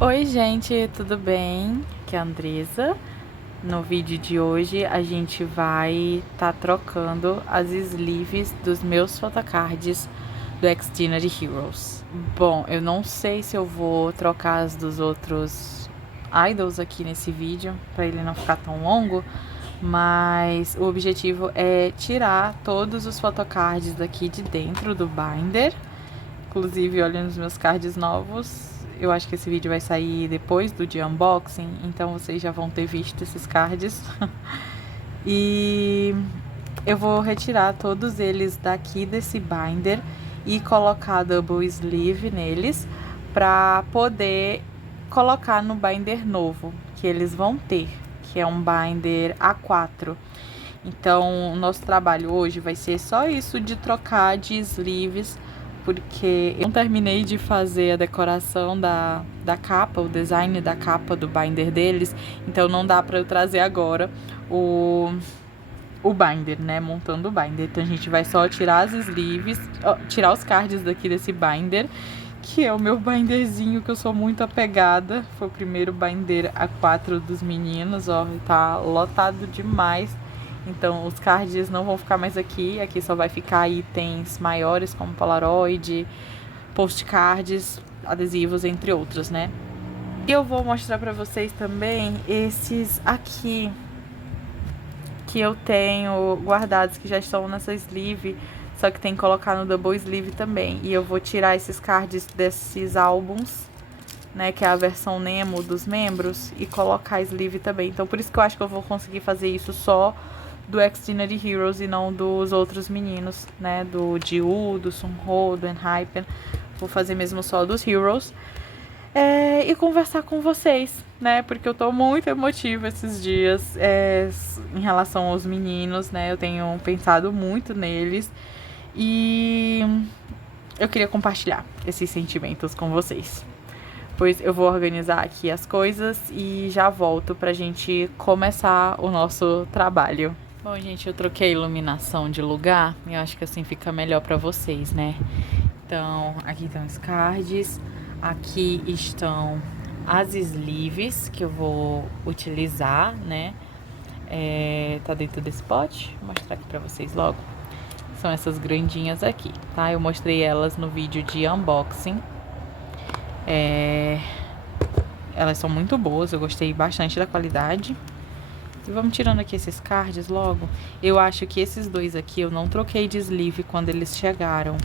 Oi gente, tudo bem? Aqui é a Andresa. No vídeo de hoje a gente vai trocando as sleeves dos meus photocards do Extraordinary Heroes. Bom, eu não sei se eu vou trocar as dos outros idols aqui nesse vídeo, para ele não ficar tão longo, mas o objetivo é tirar todos os photocards daqui de dentro do binder. Inclusive, olha nos meus cards novos. Eu acho que esse vídeo vai sair depois do dia unboxing, então vocês já vão ter visto esses cards. E eu vou retirar todos eles daqui desse binder e colocar double sleeve neles para poder colocar no binder novo que eles vão ter, que é um binder A4. Então, o nosso trabalho hoje vai ser só isso de trocar de sleeves, porque eu não terminei de fazer a decoração da capa, o design da capa do binder deles, então não dá para eu trazer agora o binder, né, montando o binder. Então a gente vai só tirar as sleeves, tirar os cards daqui desse binder, que é o meu binderzinho que eu sou muito apegada. Foi o primeiro binder A4 dos meninos, ó, tá lotado demais. Então os cards não vão ficar mais aqui, aqui só vai ficar itens maiores como Polaroid, postcards, adesivos, entre outros, né? E eu vou mostrar pra vocês também esses aqui que eu tenho guardados, que já estão nessa sleeve, só que tem que colocar no double sleeve também. E eu vou tirar esses cards desses álbuns, né, que é a versão Nemo dos membros, e colocar a sleeve também. Então por isso que eu acho que eu vou conseguir fazer isso só do Extraordinary Heroes e não dos outros meninos, né, do Jiwoo, do Sunho, do Enhypen. Vou fazer mesmo só dos Heroes. E conversar com vocês, né, porque eu tô muito emotiva esses dias em relação aos meninos, né, eu tenho pensado muito neles e eu queria compartilhar esses sentimentos com vocês. Pois eu vou organizar aqui as coisas e já volto pra gente começar o nosso trabalho. Bom, gente, eu troquei a iluminação de lugar e eu acho que assim fica melhor pra vocês, né? Então, aqui estão os cards, aqui estão as sleeves que eu vou utilizar, né? Tá dentro desse pote, vou mostrar aqui pra vocês logo. São essas grandinhas aqui, tá? Eu mostrei elas no vídeo de unboxing. Elas são muito boas, eu gostei bastante da qualidade. E vamos tirando aqui esses cards logo. Eu acho que esses dois aqui eu não troquei de sleeve quando eles chegaram.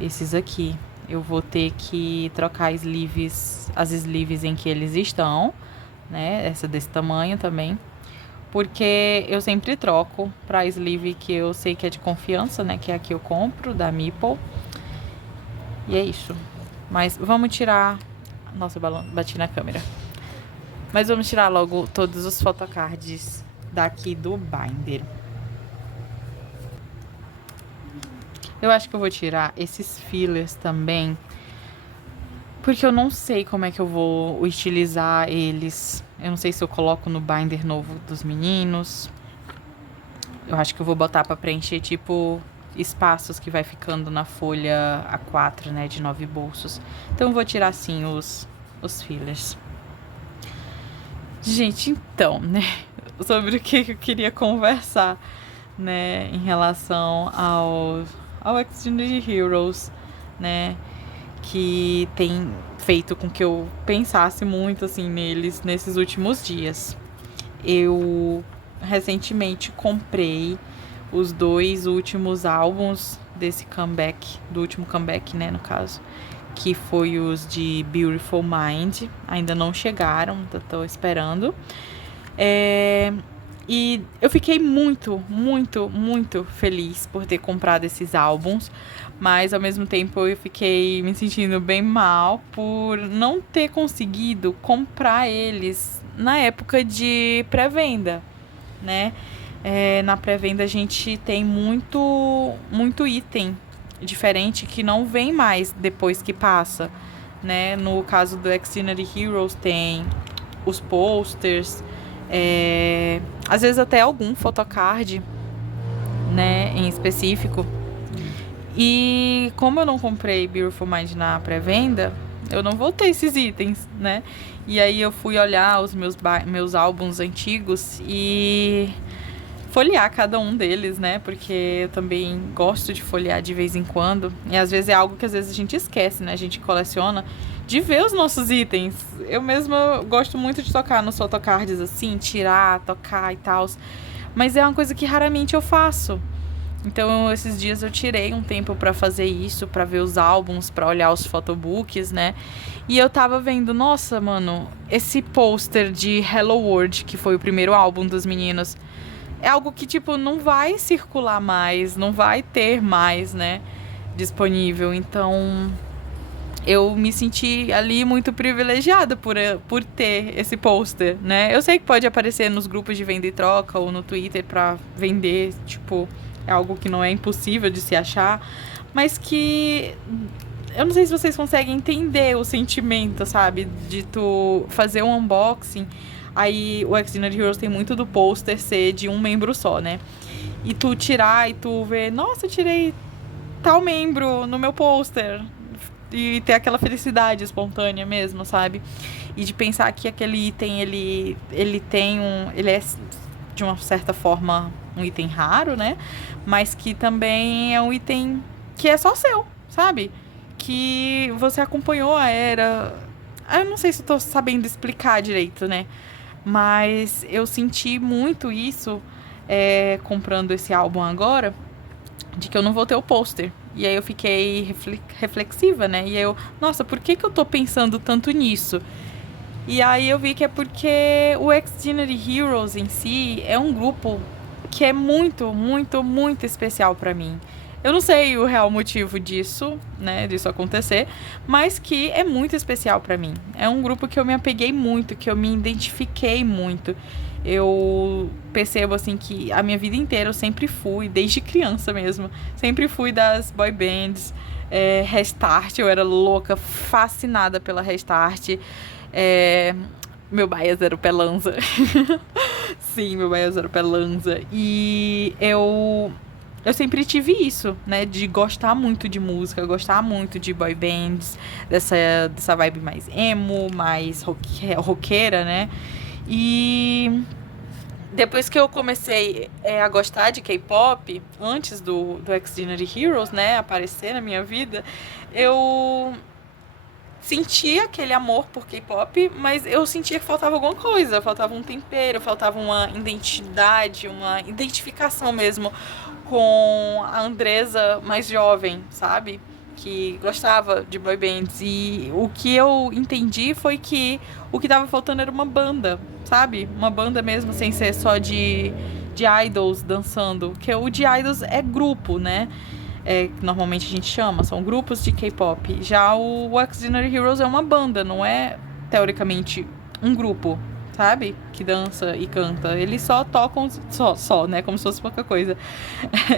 Esses aqui eu vou ter que trocar as sleeves em que eles estão, né? Essa desse tamanho também. Porque eu sempre troco pra sleeve que eu sei que é de confiança, né? Que é a que eu compro, da Meeple. E é isso. Mas vamos tirar... Nossa, eu bati na câmera. Mas vamos tirar logo todos os photocards daqui do binder. Eu acho que eu vou tirar esses fillers também, porque eu não sei como é que eu vou estilizar eles. Eu não sei se eu coloco no binder novo dos meninos. Eu acho que eu vou botar pra preencher, tipo, espaços que vai ficando na folha A4, né, de 9 bolsos. Então eu vou tirar, assim, os fillers. Gente, então, né, sobre o que eu queria conversar, né, em relação ao Extraordinary Heroes, né, que tem feito com que eu pensasse muito, assim, neles nesses últimos dias. Eu recentemente comprei os 2 últimos álbuns desse comeback, do último comeback, né, no caso, que foi os de Beautiful Mind. Ainda não chegaram, tô esperando. E eu fiquei muito, muito, muito feliz por ter comprado esses álbuns, mas ao mesmo tempo eu fiquei me sentindo bem mal por não ter conseguido comprar eles na época de pré-venda, né? Na pré-venda a gente tem muito, muito item diferente que não vem mais depois que passa, né? No caso do Extraordinary Heroes tem os posters, às vezes até algum photocard, né, em específico. E como eu não comprei Beautiful Mind na pré-venda, eu não vou ter esses itens, né? E aí eu fui olhar os meus álbuns antigos e folhear cada um deles, né? Porque eu também gosto de folhear de vez em quando. E às vezes é algo que às vezes a gente esquece, né? A gente coleciona de ver os nossos itens. Eu mesma gosto muito de tocar nos photocards assim, tirar, tocar e tal. Mas é uma coisa que raramente eu faço. Então, esses dias eu tirei um tempo pra fazer isso, pra ver os álbuns, pra olhar os photobooks, né? E eu tava vendo, nossa, mano, esse pôster de Hello World, que foi o primeiro álbum dos meninos, é algo que, tipo, não vai circular mais, não vai ter mais, né, disponível. Então, eu me senti ali muito privilegiada por ter esse pôster, né? Eu sei que pode aparecer nos grupos de venda e troca ou no Twitter pra vender, tipo, é algo que não é impossível de se achar, mas que eu não sei se vocês conseguem entender o sentimento, sabe? De tu fazer um unboxing. Aí o Extraordinary Heroes tem muito do pôster ser de um membro só, né? E tu tirar e tu ver, nossa, eu tirei tal membro no meu pôster. E ter aquela felicidade espontânea mesmo, sabe? E de pensar que aquele item, ele tem um... Ele é, de uma certa forma, um item raro, né? Mas que também é um item que é só seu, sabe? Que você acompanhou a era... Eu não sei se eu tô sabendo explicar direito, né? Mas eu senti muito isso comprando esse álbum agora, de que eu não vou ter o pôster. E aí eu fiquei reflexiva, né? E aí eu, nossa, por que eu tô pensando tanto nisso? E aí eu vi que é porque o Extraordinary Heroes em si é um grupo que é muito, muito, muito especial pra mim. Eu não sei o real motivo disso, né, disso acontecer, mas que é muito especial pra mim. É um grupo que eu me apeguei muito, que eu me identifiquei muito. Eu percebo, assim, que a minha vida inteira eu sempre fui, desde criança mesmo, sempre fui das boy bands, Restart, eu era louca, fascinada pela Restart. Meu bias era o Pelanza. Sim, meu bias era o Pelanza. E eu sempre tive isso, né? De gostar muito de música, gostar muito de boy bands, dessa vibe mais emo, mais roqueira, né? E depois que eu comecei a gostar de K-pop, antes do Extraordinary Heroes, né, aparecer na minha vida, eu sentia aquele amor por K-pop, mas eu sentia que faltava alguma coisa, faltava um tempero, faltava uma identidade, uma identificação mesmo com a Andresa mais jovem, sabe? Que gostava de boy bands. E o que eu entendi foi que o que tava faltando era uma banda, sabe? Uma banda mesmo, sem ser só de idols dançando. Porque o de idols é grupo, né? Normalmente a gente chama, são grupos de K-pop. Já o Extraordinary Heroes é uma banda, não é teoricamente um grupo, sabe? Que dança e canta. Eles só tocam, né? Como se fosse pouca coisa.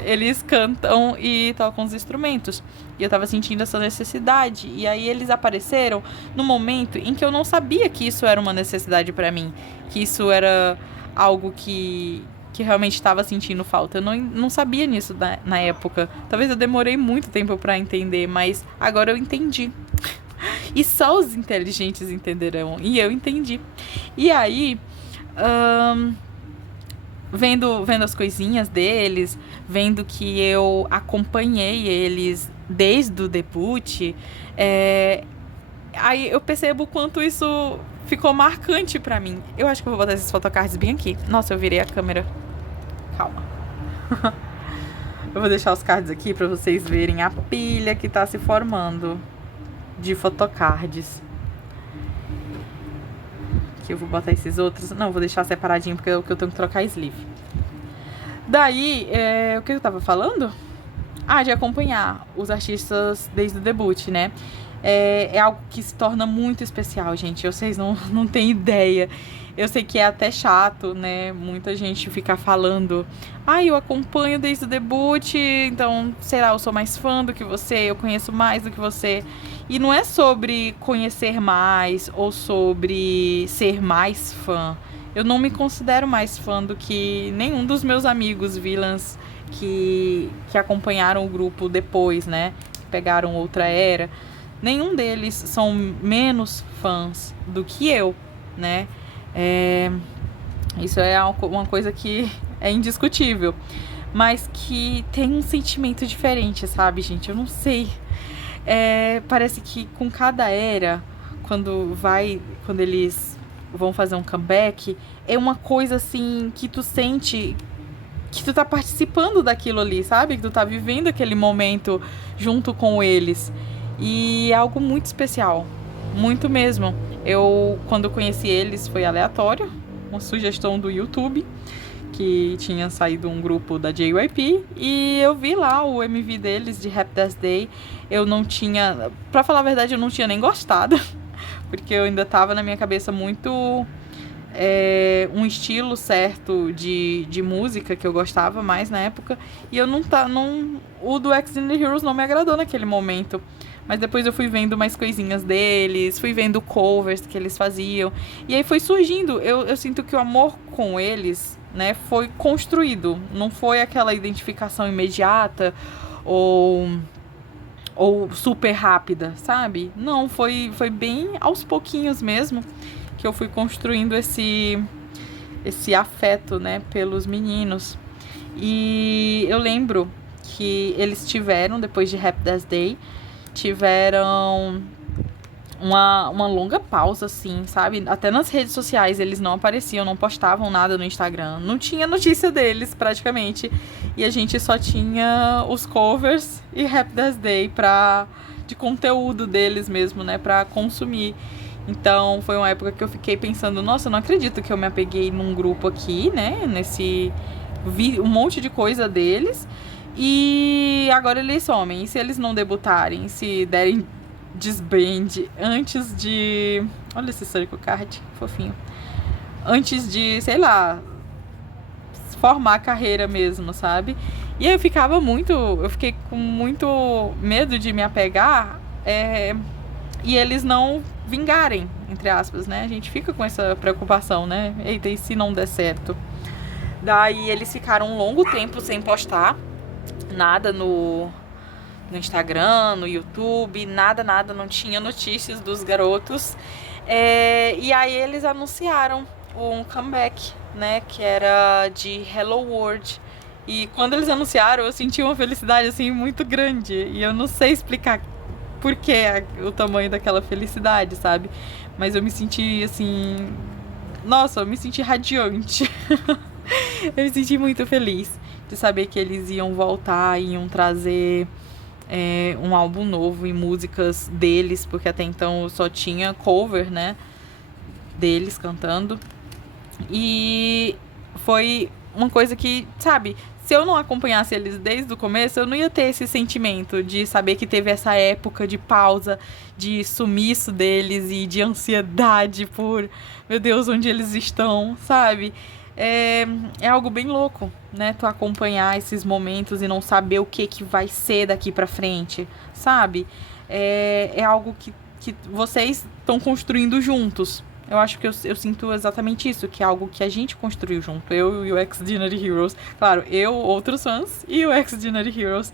Eles cantam e tocam os instrumentos. E eu tava sentindo essa necessidade. E aí eles apareceram no momento em que eu não sabia que isso era uma necessidade pra mim. Que isso era algo que realmente estava sentindo falta. Eu não sabia nisso na época. Talvez eu demorei muito tempo pra entender, mas agora eu entendi. E só os inteligentes entenderão. E eu entendi. E aí, vendo as coisinhas deles, vendo que eu acompanhei eles desde o debut, aí eu percebo o quanto isso ficou marcante pra mim. Eu acho que eu vou botar esses photocards bem aqui. Nossa, eu virei a câmera. Calma. Eu vou deixar os cards aqui pra vocês verem a pilha que tá se formando de photocards. Aqui eu vou botar esses outros. Não, vou deixar separadinho porque eu tenho que trocar sleeve. Daí, o que eu tava falando? De acompanhar os artistas desde o debut, né? É algo que se torna muito especial, gente. Vocês não têm ideia. Eu sei que é até chato, né? Muita gente fica falando: eu acompanho desde o debut, então, sei lá, eu sou mais fã do que você, eu conheço mais do que você. E não é sobre conhecer mais ou sobre ser mais fã. Eu não me considero mais fã do que nenhum dos meus amigos Villains que acompanharam o grupo depois, né? Pegaram outra era. nenhum deles são menos fãs do que eu, né? Isso é uma coisa que é indiscutível, mas que tem um sentimento diferente, sabe, gente? Eu não sei. Parece que com cada era, quando eles vão fazer um comeback, é uma coisa assim que tu sente que tu tá participando daquilo ali, sabe? Que tu tá vivendo aquele momento junto com eles. E é algo muito especial. Muito mesmo. Quando eu conheci eles, foi aleatório. Uma sugestão do YouTube, que tinha saído um grupo da JYP. E eu vi lá o MV deles de Happy Death Day. Eu não tinha... Pra falar a verdade, eu não tinha nem gostado. Porque eu ainda tava na minha cabeça muito... um estilo certo de música que eu gostava mais na época, e eu o do X and the Heroes não me agradou naquele momento, mas depois eu fui vendo mais coisinhas deles, fui vendo covers que eles faziam, e aí foi surgindo, eu sinto que o amor com eles, né, foi construído, não foi aquela identificação imediata ou super rápida, sabe? Não, foi bem aos pouquinhos mesmo que eu fui construindo esse afeto, né, pelos meninos. E eu lembro que eles tiveram, depois de Happy Death Day, tiveram uma longa pausa, assim, sabe? Até nas redes sociais eles não apareciam, não postavam nada no Instagram. Não tinha notícia deles, praticamente. E a gente só tinha os covers e Happy Death Day de conteúdo deles mesmo, né, pra consumir. Então, foi uma época que eu fiquei pensando, nossa, eu não acredito que eu me apeguei num grupo aqui, né? Vi um monte de coisa deles. E agora eles somem. E se eles não debutarem, se derem disband antes de... Olha esse Circle Card, fofinho. Antes de, sei lá, formar a carreira mesmo, sabe? E aí eu fiquei com muito medo de me apegar, e eles não vingarem, entre aspas, né? A gente fica com essa preocupação, né? Eita, e se não der certo? Daí eles ficaram um longo tempo sem postar nada no Instagram, no YouTube, nada, não tinha notícias dos garotos. E aí eles anunciaram um comeback, né? Que era de Hello World. E quando eles anunciaram, eu senti uma felicidade, assim, muito grande. E eu não sei explicar por que o tamanho daquela felicidade, sabe? Mas eu me senti, assim... Nossa, eu me senti radiante. Eu me senti muito feliz de saber que eles iam voltar, iam trazer um álbum novo e músicas deles, porque até então só tinha cover, né? Deles cantando. E foi uma coisa que, sabe... Se eu não acompanhasse eles desde o começo, eu não ia ter esse sentimento de saber que teve essa época de pausa, de sumiço deles e de ansiedade por, meu Deus, onde eles estão, sabe? É algo bem louco, né? Tu acompanhar esses momentos e não saber o que vai ser daqui pra frente, sabe? É algo que vocês estão construindo juntos. Eu acho que eu sinto exatamente isso, que é algo que a gente construiu junto, eu e o Extraordinary Heroes. Claro, eu, outros fãs e o Extraordinary Heroes.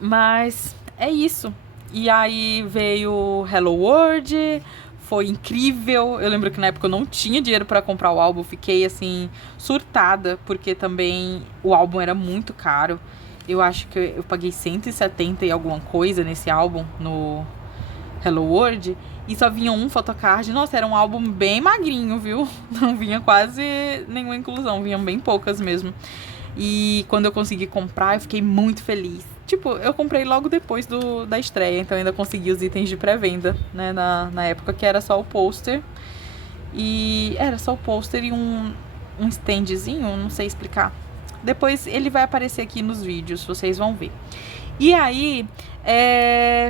Mas é isso. E aí veio Hello World, foi incrível. Eu lembro que na época eu não tinha dinheiro pra comprar o álbum, fiquei assim, surtada, porque também o álbum era muito caro. Eu acho que eu paguei 170 e alguma coisa nesse álbum, no Hello World. E só vinha um photocard. Nossa, era um álbum bem magrinho, viu? Não vinha quase nenhuma inclusão. Vinham bem poucas mesmo. E quando eu consegui comprar, eu fiquei muito feliz. Tipo, eu comprei logo depois da estreia. Então ainda consegui os itens de pré-venda, né? Na época que era só o pôster. E era só o pôster e um standzinho. Não sei explicar. Depois ele vai aparecer aqui nos vídeos. Vocês vão ver. E aí...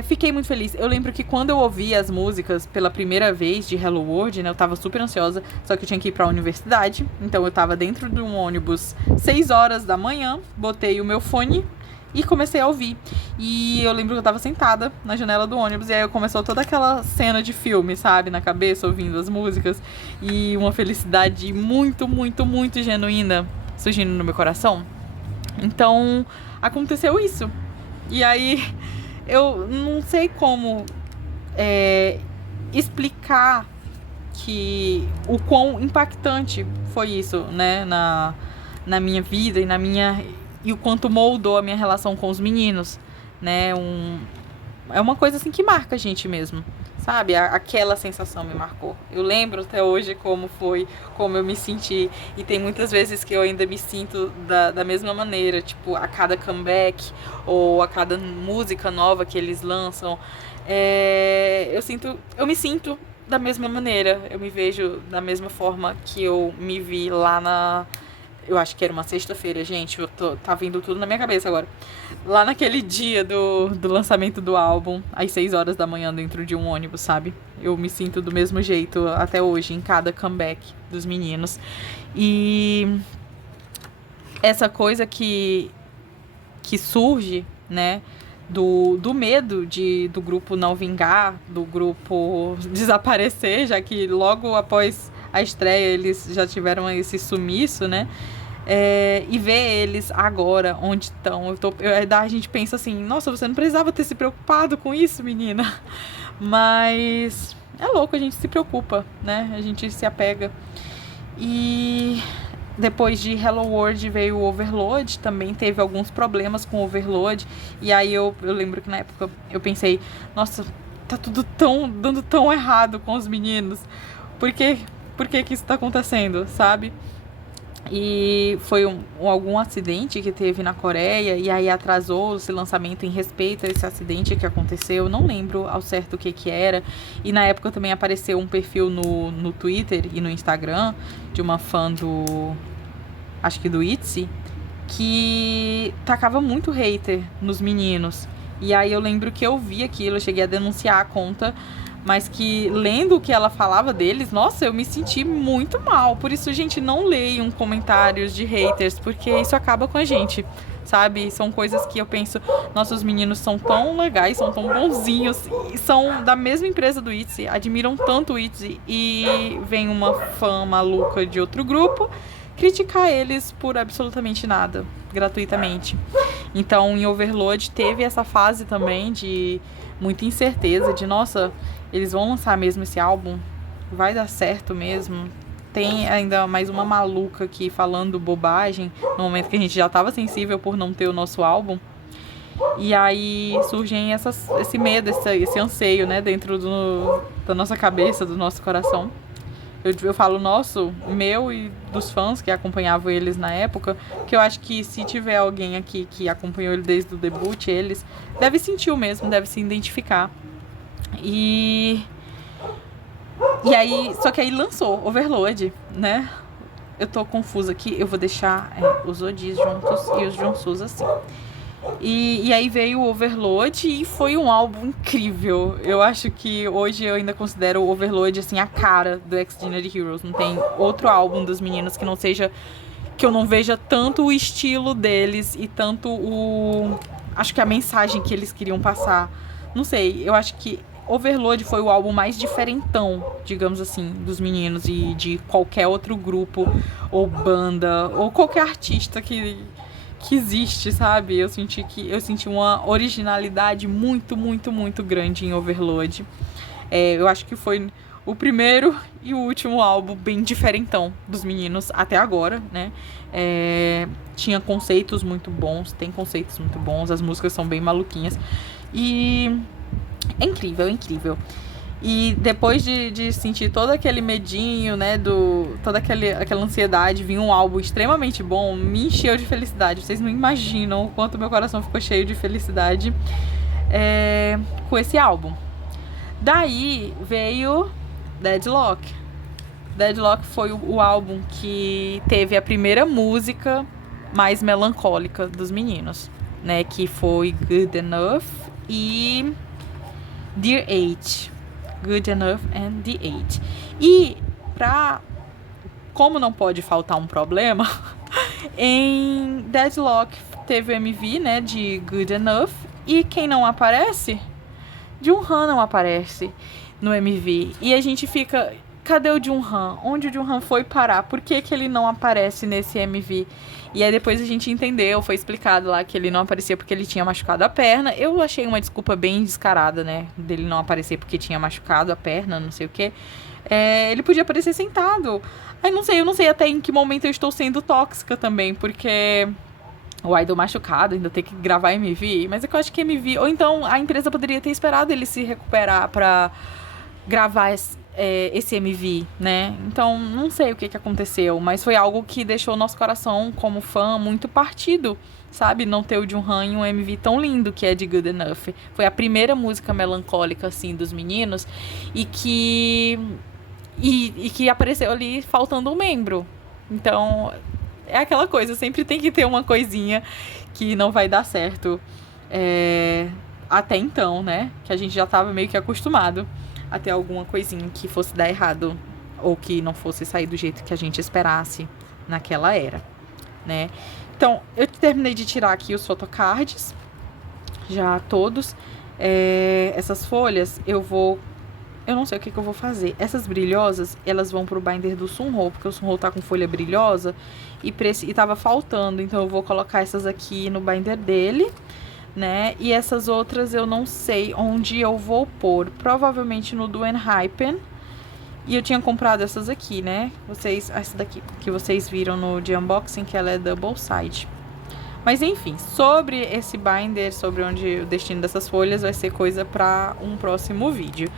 fiquei muito feliz. Eu lembro que quando eu ouvi as músicas pela primeira vez de Hello World, né, eu tava super ansiosa, só que eu tinha que ir pra universidade, então eu tava dentro de um ônibus 6 horas da manhã, botei o meu fone e comecei a ouvir. E eu lembro que eu tava sentada na janela do ônibus e aí começou toda aquela cena de filme, sabe, na cabeça, ouvindo as músicas, e uma felicidade muito, muito, muito genuína surgindo no meu coração. Então, aconteceu isso. E aí... eu não sei como explicar que o quão impactante foi isso, né, na minha vida e o quanto moldou a minha relação com os meninos, né, é uma coisa assim que marca a gente mesmo, sabe? Aquela sensação me marcou. Eu lembro até hoje como foi, como eu me senti, e tem muitas vezes que eu ainda me sinto da mesma maneira, tipo, a cada comeback ou a cada música nova que eles lançam, eu me sinto da mesma maneira, eu me vejo da mesma forma que eu me vi lá eu acho que era uma sexta-feira, gente, tá vindo tudo na minha cabeça agora. Lá naquele dia do lançamento do álbum, às 6 horas da manhã, dentro de um ônibus, sabe? Eu me sinto do mesmo jeito até hoje, em cada comeback dos meninos. E essa coisa que surge, né, do medo do grupo não vingar, do grupo desaparecer, já que logo após a estreia eles já tiveram esse sumiço, né? E ver eles agora onde estão. A gente pensa assim, nossa, você não precisava ter se preocupado com isso, menina. Mas é louco, a gente se preocupa, né? A gente se apega. E depois de Hello World veio o Overload, também teve alguns problemas com o Overload. E aí eu lembro que na época eu pensei, nossa, tá tudo dando tão errado com os meninos. Por que isso tá acontecendo, sabe? E foi algum acidente que teve na Coreia, e aí atrasou esse lançamento em respeito a esse acidente que aconteceu. Eu não lembro ao certo o que era. E na época também apareceu um perfil no Twitter e no Instagram de uma fã acho que do ITZY, que tacava muito hater nos meninos. E aí eu lembro que eu vi aquilo, eu cheguei a denunciar a conta, mas que lendo o que ela falava deles, nossa, eu me senti muito mal. Por isso, gente, não leiam comentários de haters, porque isso acaba com a gente, sabe? São coisas que eu penso, nossos meninos são tão legais, são tão bonzinhos, e são da mesma empresa do ITZY, admiram tanto o ITZY, e vem uma fã maluca de outro grupo criticar eles por absolutamente nada, gratuitamente. Então, em Overload teve essa fase também de muita incerteza, de nossa, eles vão lançar mesmo esse álbum? Vai dar certo mesmo? Tem ainda mais uma maluca aqui falando bobagem, no momento que a gente já estava sensível por não ter o nosso álbum. E aí surgem esse medo, esse anseio, né, dentro da nossa cabeça, do nosso coração. Eu falo nosso, meu e dos fãs que acompanhavam eles na época, que eu acho que se tiver alguém aqui que acompanhou ele desde o debut, eles deve sentir o mesmo, deve se identificar. E aí, só que aí lançou Overload, né? Eu tô confusa aqui, eu vou deixar os Odis juntos e os Jonsus assim. E aí veio o Overload e foi um álbum incrível. Eu acho que hoje eu ainda considero o Overload assim a cara do Extraordinary Heroes. Não tem outro álbum dos meninos que não seja, que eu não veja tanto o estilo deles e tanto acho que a mensagem que eles queriam passar. Não sei, eu acho que Overload foi o álbum mais diferentão, digamos assim, dos meninos e de qualquer outro grupo ou banda ou qualquer artista que existe, sabe? Eu senti uma originalidade muito, muito, muito grande em Overload. Eu acho que foi o primeiro e o último álbum bem diferentão dos meninos até agora, né? Tinha conceitos muito bons, tem conceitos muito bons, as músicas são bem maluquinhas. E é incrível, é incrível. E depois de sentir todo aquele medinho, né, toda aquela ansiedade, vinha um álbum extremamente bom, me encheu de felicidade. Vocês não imaginam o quanto meu coração ficou cheio de felicidade com esse álbum. Daí veio Deadlock. Deadlock foi o álbum que teve a primeira música mais melancólica dos meninos, né, que foi Good Enough e Dear Age. Good Enough and The Age. E como não pode faltar um problema, em Deadlock teve o MV, né, de Good Enough, e quem não aparece? Junghan não aparece no MV. E a gente fica, cadê o Junghan? Onde o Junghan foi parar? Por que que ele não aparece nesse MV? E aí depois a gente entendeu, foi explicado lá que ele não aparecia porque ele tinha machucado a perna. Eu achei uma desculpa bem descarada, né? Dele não aparecer porque tinha machucado a perna, não sei o quê. Ele podia aparecer sentado. Aí não sei, eu não sei até em que momento eu estou sendo tóxica também, porque o idol machucado ainda tem que gravar MV. Mas é que eu acho que MV... Ou então a empresa poderia ter esperado ele se recuperar pra gravar esse MV, né? Então, não sei o que aconteceu, mas foi algo que deixou o nosso coração, como fã, muito partido, sabe? Não ter o Junghan em um MV tão lindo que é de Good Enough. Foi a primeira música melancólica, assim, dos meninos e que apareceu ali faltando um membro. Então, é aquela coisa, sempre tem que ter uma coisinha que não vai dar certo. Até então, né? Que a gente já tava meio que acostumado a ter alguma coisinha que fosse dar errado ou que não fosse sair do jeito que a gente esperasse naquela era, né? Então, eu terminei de tirar aqui os photocards, já todos. Essas folhas, eu não sei o que eu vou fazer. Essas brilhosas, elas vão pro binder do Sunho, porque o Sunho tá com folha brilhosa e tava faltando, então eu vou colocar essas aqui no binder dele, né? E essas outras eu não sei onde eu vou pôr. Provavelmente no do Enhypen. E eu tinha comprado essas aqui, né? Essa daqui, que vocês viram no de unboxing, que ela é double side. Mas enfim, sobre esse binder, sobre o destino dessas folhas, vai ser coisa para um próximo vídeo.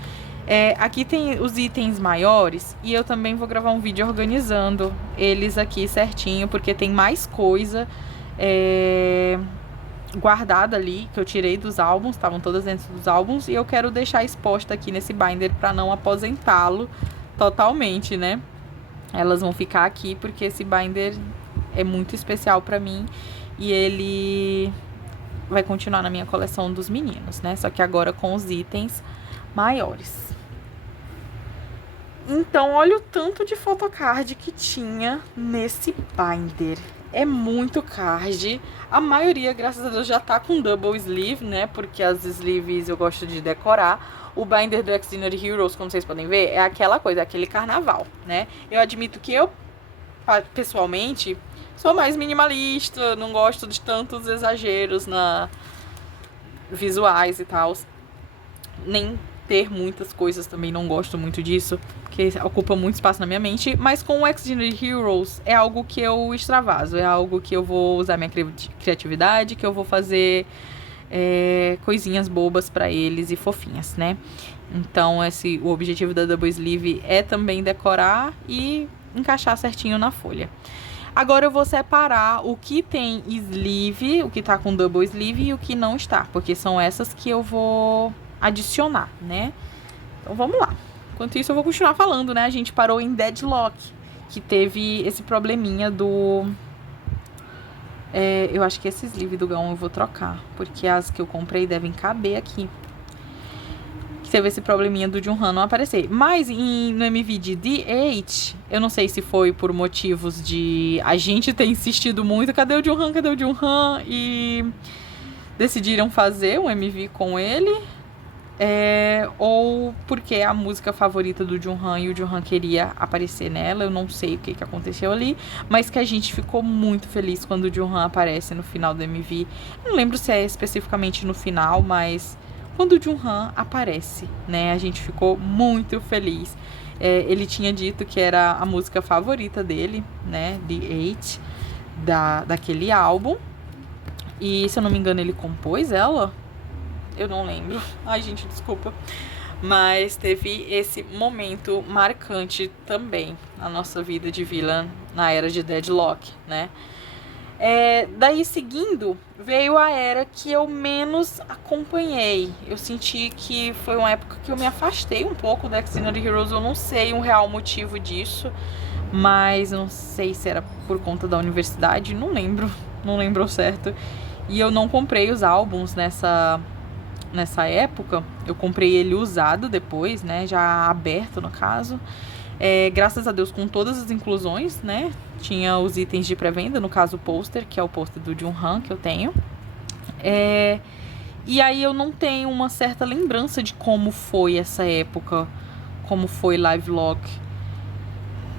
Aqui tem os itens maiores e eu também vou gravar um vídeo organizando eles aqui certinho, porque tem mais coisa guardada ali, que eu tirei dos álbuns, estavam todas dentro dos álbuns, e eu quero deixar exposta aqui nesse binder para não aposentá-lo totalmente, né? Elas vão ficar aqui porque esse binder é muito especial para mim e ele vai continuar na minha coleção dos meninos, né? Só que agora com os itens maiores. Então, olha o tanto de photocard que tinha nesse binder. É muito card. A maioria, graças a Deus, já tá com double sleeve, né? Porque as sleeves eu gosto de decorar. O binder do Extraordinary Heroes, como vocês podem ver, é aquela coisa, é aquele carnaval, né? Eu admito que eu, pessoalmente, sou mais minimalista. Não gosto de tantos exageros visuais e tal. Nem ter muitas coisas também, não gosto muito disso, porque ocupa muito espaço na minha mente. Mas com o Extraordinary Heroes é algo que eu extravaso, é algo que eu vou usar minha criatividade, que eu vou fazer coisinhas bobas pra eles e fofinhas, né? Então o objetivo da double sleeve é também decorar e encaixar certinho na folha. Agora eu vou separar o que tem sleeve, o que tá com double sleeve e o que não está, porque são essas que eu vou adicionar, né? Então vamos lá. Enquanto isso eu vou continuar falando, né? A gente parou em Deadlock, que teve esse probleminha do... eu acho que esse sleeve do Gaon eu vou trocar, porque as que eu comprei devem caber aqui. Que teve esse probleminha do Junghan não aparecer. Mas no MV de D8, eu não sei se foi por motivos de a gente ter insistido muito, cadê o Junghan, cadê o Junghan? E decidiram fazer um MV com ele. Ou porque é a música favorita do Junghan e o Junghan queria aparecer nela. Eu não sei o que aconteceu ali, mas que a gente ficou muito feliz quando o Junghan aparece no final do MV. Não lembro se é especificamente no final, mas quando o Junghan aparece, né, a gente ficou muito feliz. Ele tinha dito que era a música favorita dele, né, The 8, daquele álbum. E se eu não me engano ele compôs ela. Eu não lembro. Ai, gente, desculpa. Mas teve esse momento marcante também na nossa vida de vilã na era de Deadlock, né? Daí, seguindo, veio a era que eu menos acompanhei. Eu senti que foi uma época que eu me afastei um pouco da Extraordinary Heroes. Eu não sei um real motivo disso, mas não sei se era por conta da universidade. Não lembro ao certo. E eu não comprei os álbuns nessa época. Eu comprei ele usado depois, né, já aberto no caso, graças a Deus com todas as inclusões, né, tinha os itens de pré-venda, no caso o pôster, que é o pôster do Junghan que eu tenho, e aí eu não tenho uma certa lembrança de como foi essa época, como foi Live Lock.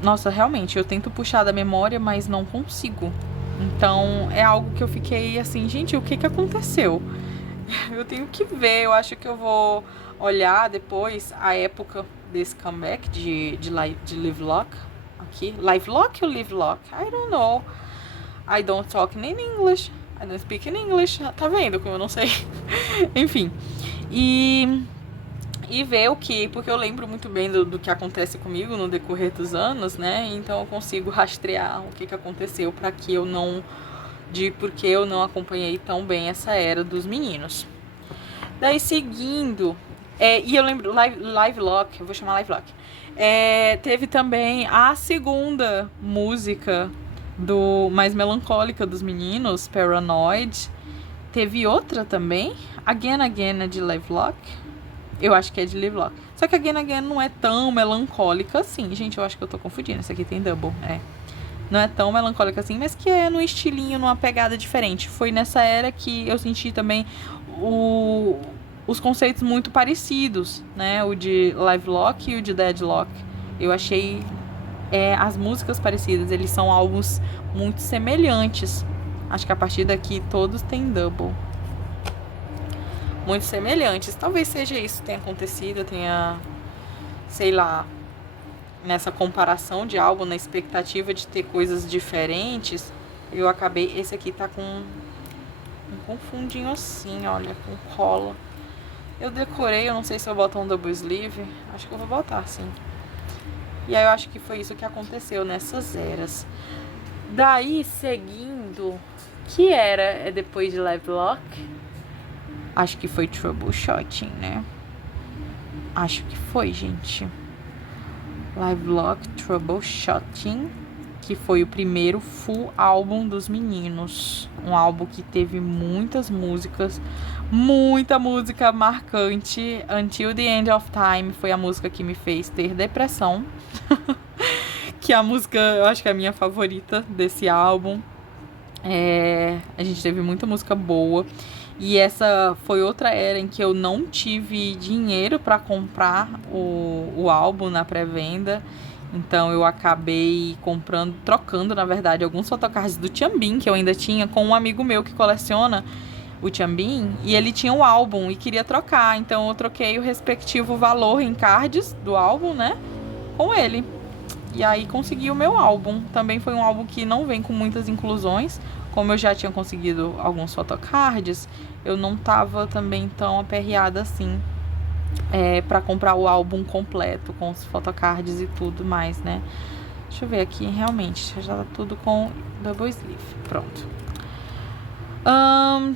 Nossa, realmente, eu tento puxar da memória, mas não consigo. Então, é algo que eu fiquei assim, gente, o que que aconteceu? Eu tenho que ver, eu acho que eu vou olhar depois a época desse comeback de Live Lock. Aqui, Live Lock ou Live Lock? I don't know. I don't talk in English. I don't speak in English. Tá vendo como eu não sei? Enfim. E ver o que, porque eu lembro muito bem do que acontece comigo no decorrer dos anos, né? Então eu consigo rastrear o que aconteceu para que eu não, porque eu não acompanhei tão bem essa era dos meninos. Daí seguindo, e eu lembro, Live Lock, eu vou chamar Live Lock, teve também a segunda música mais melancólica dos meninos, Paranoid. Teve outra também, Again Again, é de Live Lock. Eu acho que é de Live Lock. Só que Again Again não é tão melancólica assim. Gente, eu acho que eu tô confundindo. Essa aqui tem double, Não é tão melancólica assim, mas que é num estilinho, numa pegada diferente. Foi nessa era que eu senti também os conceitos muito parecidos, né? O de Live Lock e o de Deadlock. Eu achei as músicas parecidas. Eles são álbuns muito semelhantes. Acho que a partir daqui todos têm double. Muito semelhantes. Talvez seja isso que tenha acontecido, sei lá, nessa comparação de álbum, na expectativa de ter coisas diferentes, eu acabei, esse aqui tá com um confundinho assim, olha, com cola. Eu decorei, eu não sei se eu boto um double sleeve, acho que eu vou botar, sim. E aí eu acho que foi isso que aconteceu nessas eras. Daí, seguindo, que era depois de Live Lock? Acho que foi Troubleshooting, né? Acho que foi, gente. Live Lock, Troubleshooting, que foi o primeiro full álbum dos meninos. Um álbum que teve muitas músicas, muita música marcante. Until the End of Time foi a música que me fez ter depressão. Que é a música, eu acho que é a minha favorita desse álbum. A gente teve muita música boa. E essa foi outra era em que eu não tive dinheiro para comprar o álbum na pré-venda. Então eu acabei trocando, na verdade, alguns photocards do Tianbin, que eu ainda tinha, com um amigo meu que coleciona o Tianbin. E ele tinha o álbum e queria trocar. Então eu troquei o respectivo valor em cards do álbum, né? Com ele. E aí consegui o meu álbum. Também foi um álbum que não vem com muitas inclusões. Como eu já tinha conseguido alguns photocards, eu não tava também tão aperreada assim pra comprar o álbum completo, com os photocards e tudo mais, né? Deixa eu ver aqui, realmente, já tá tudo com double sleeve. Pronto.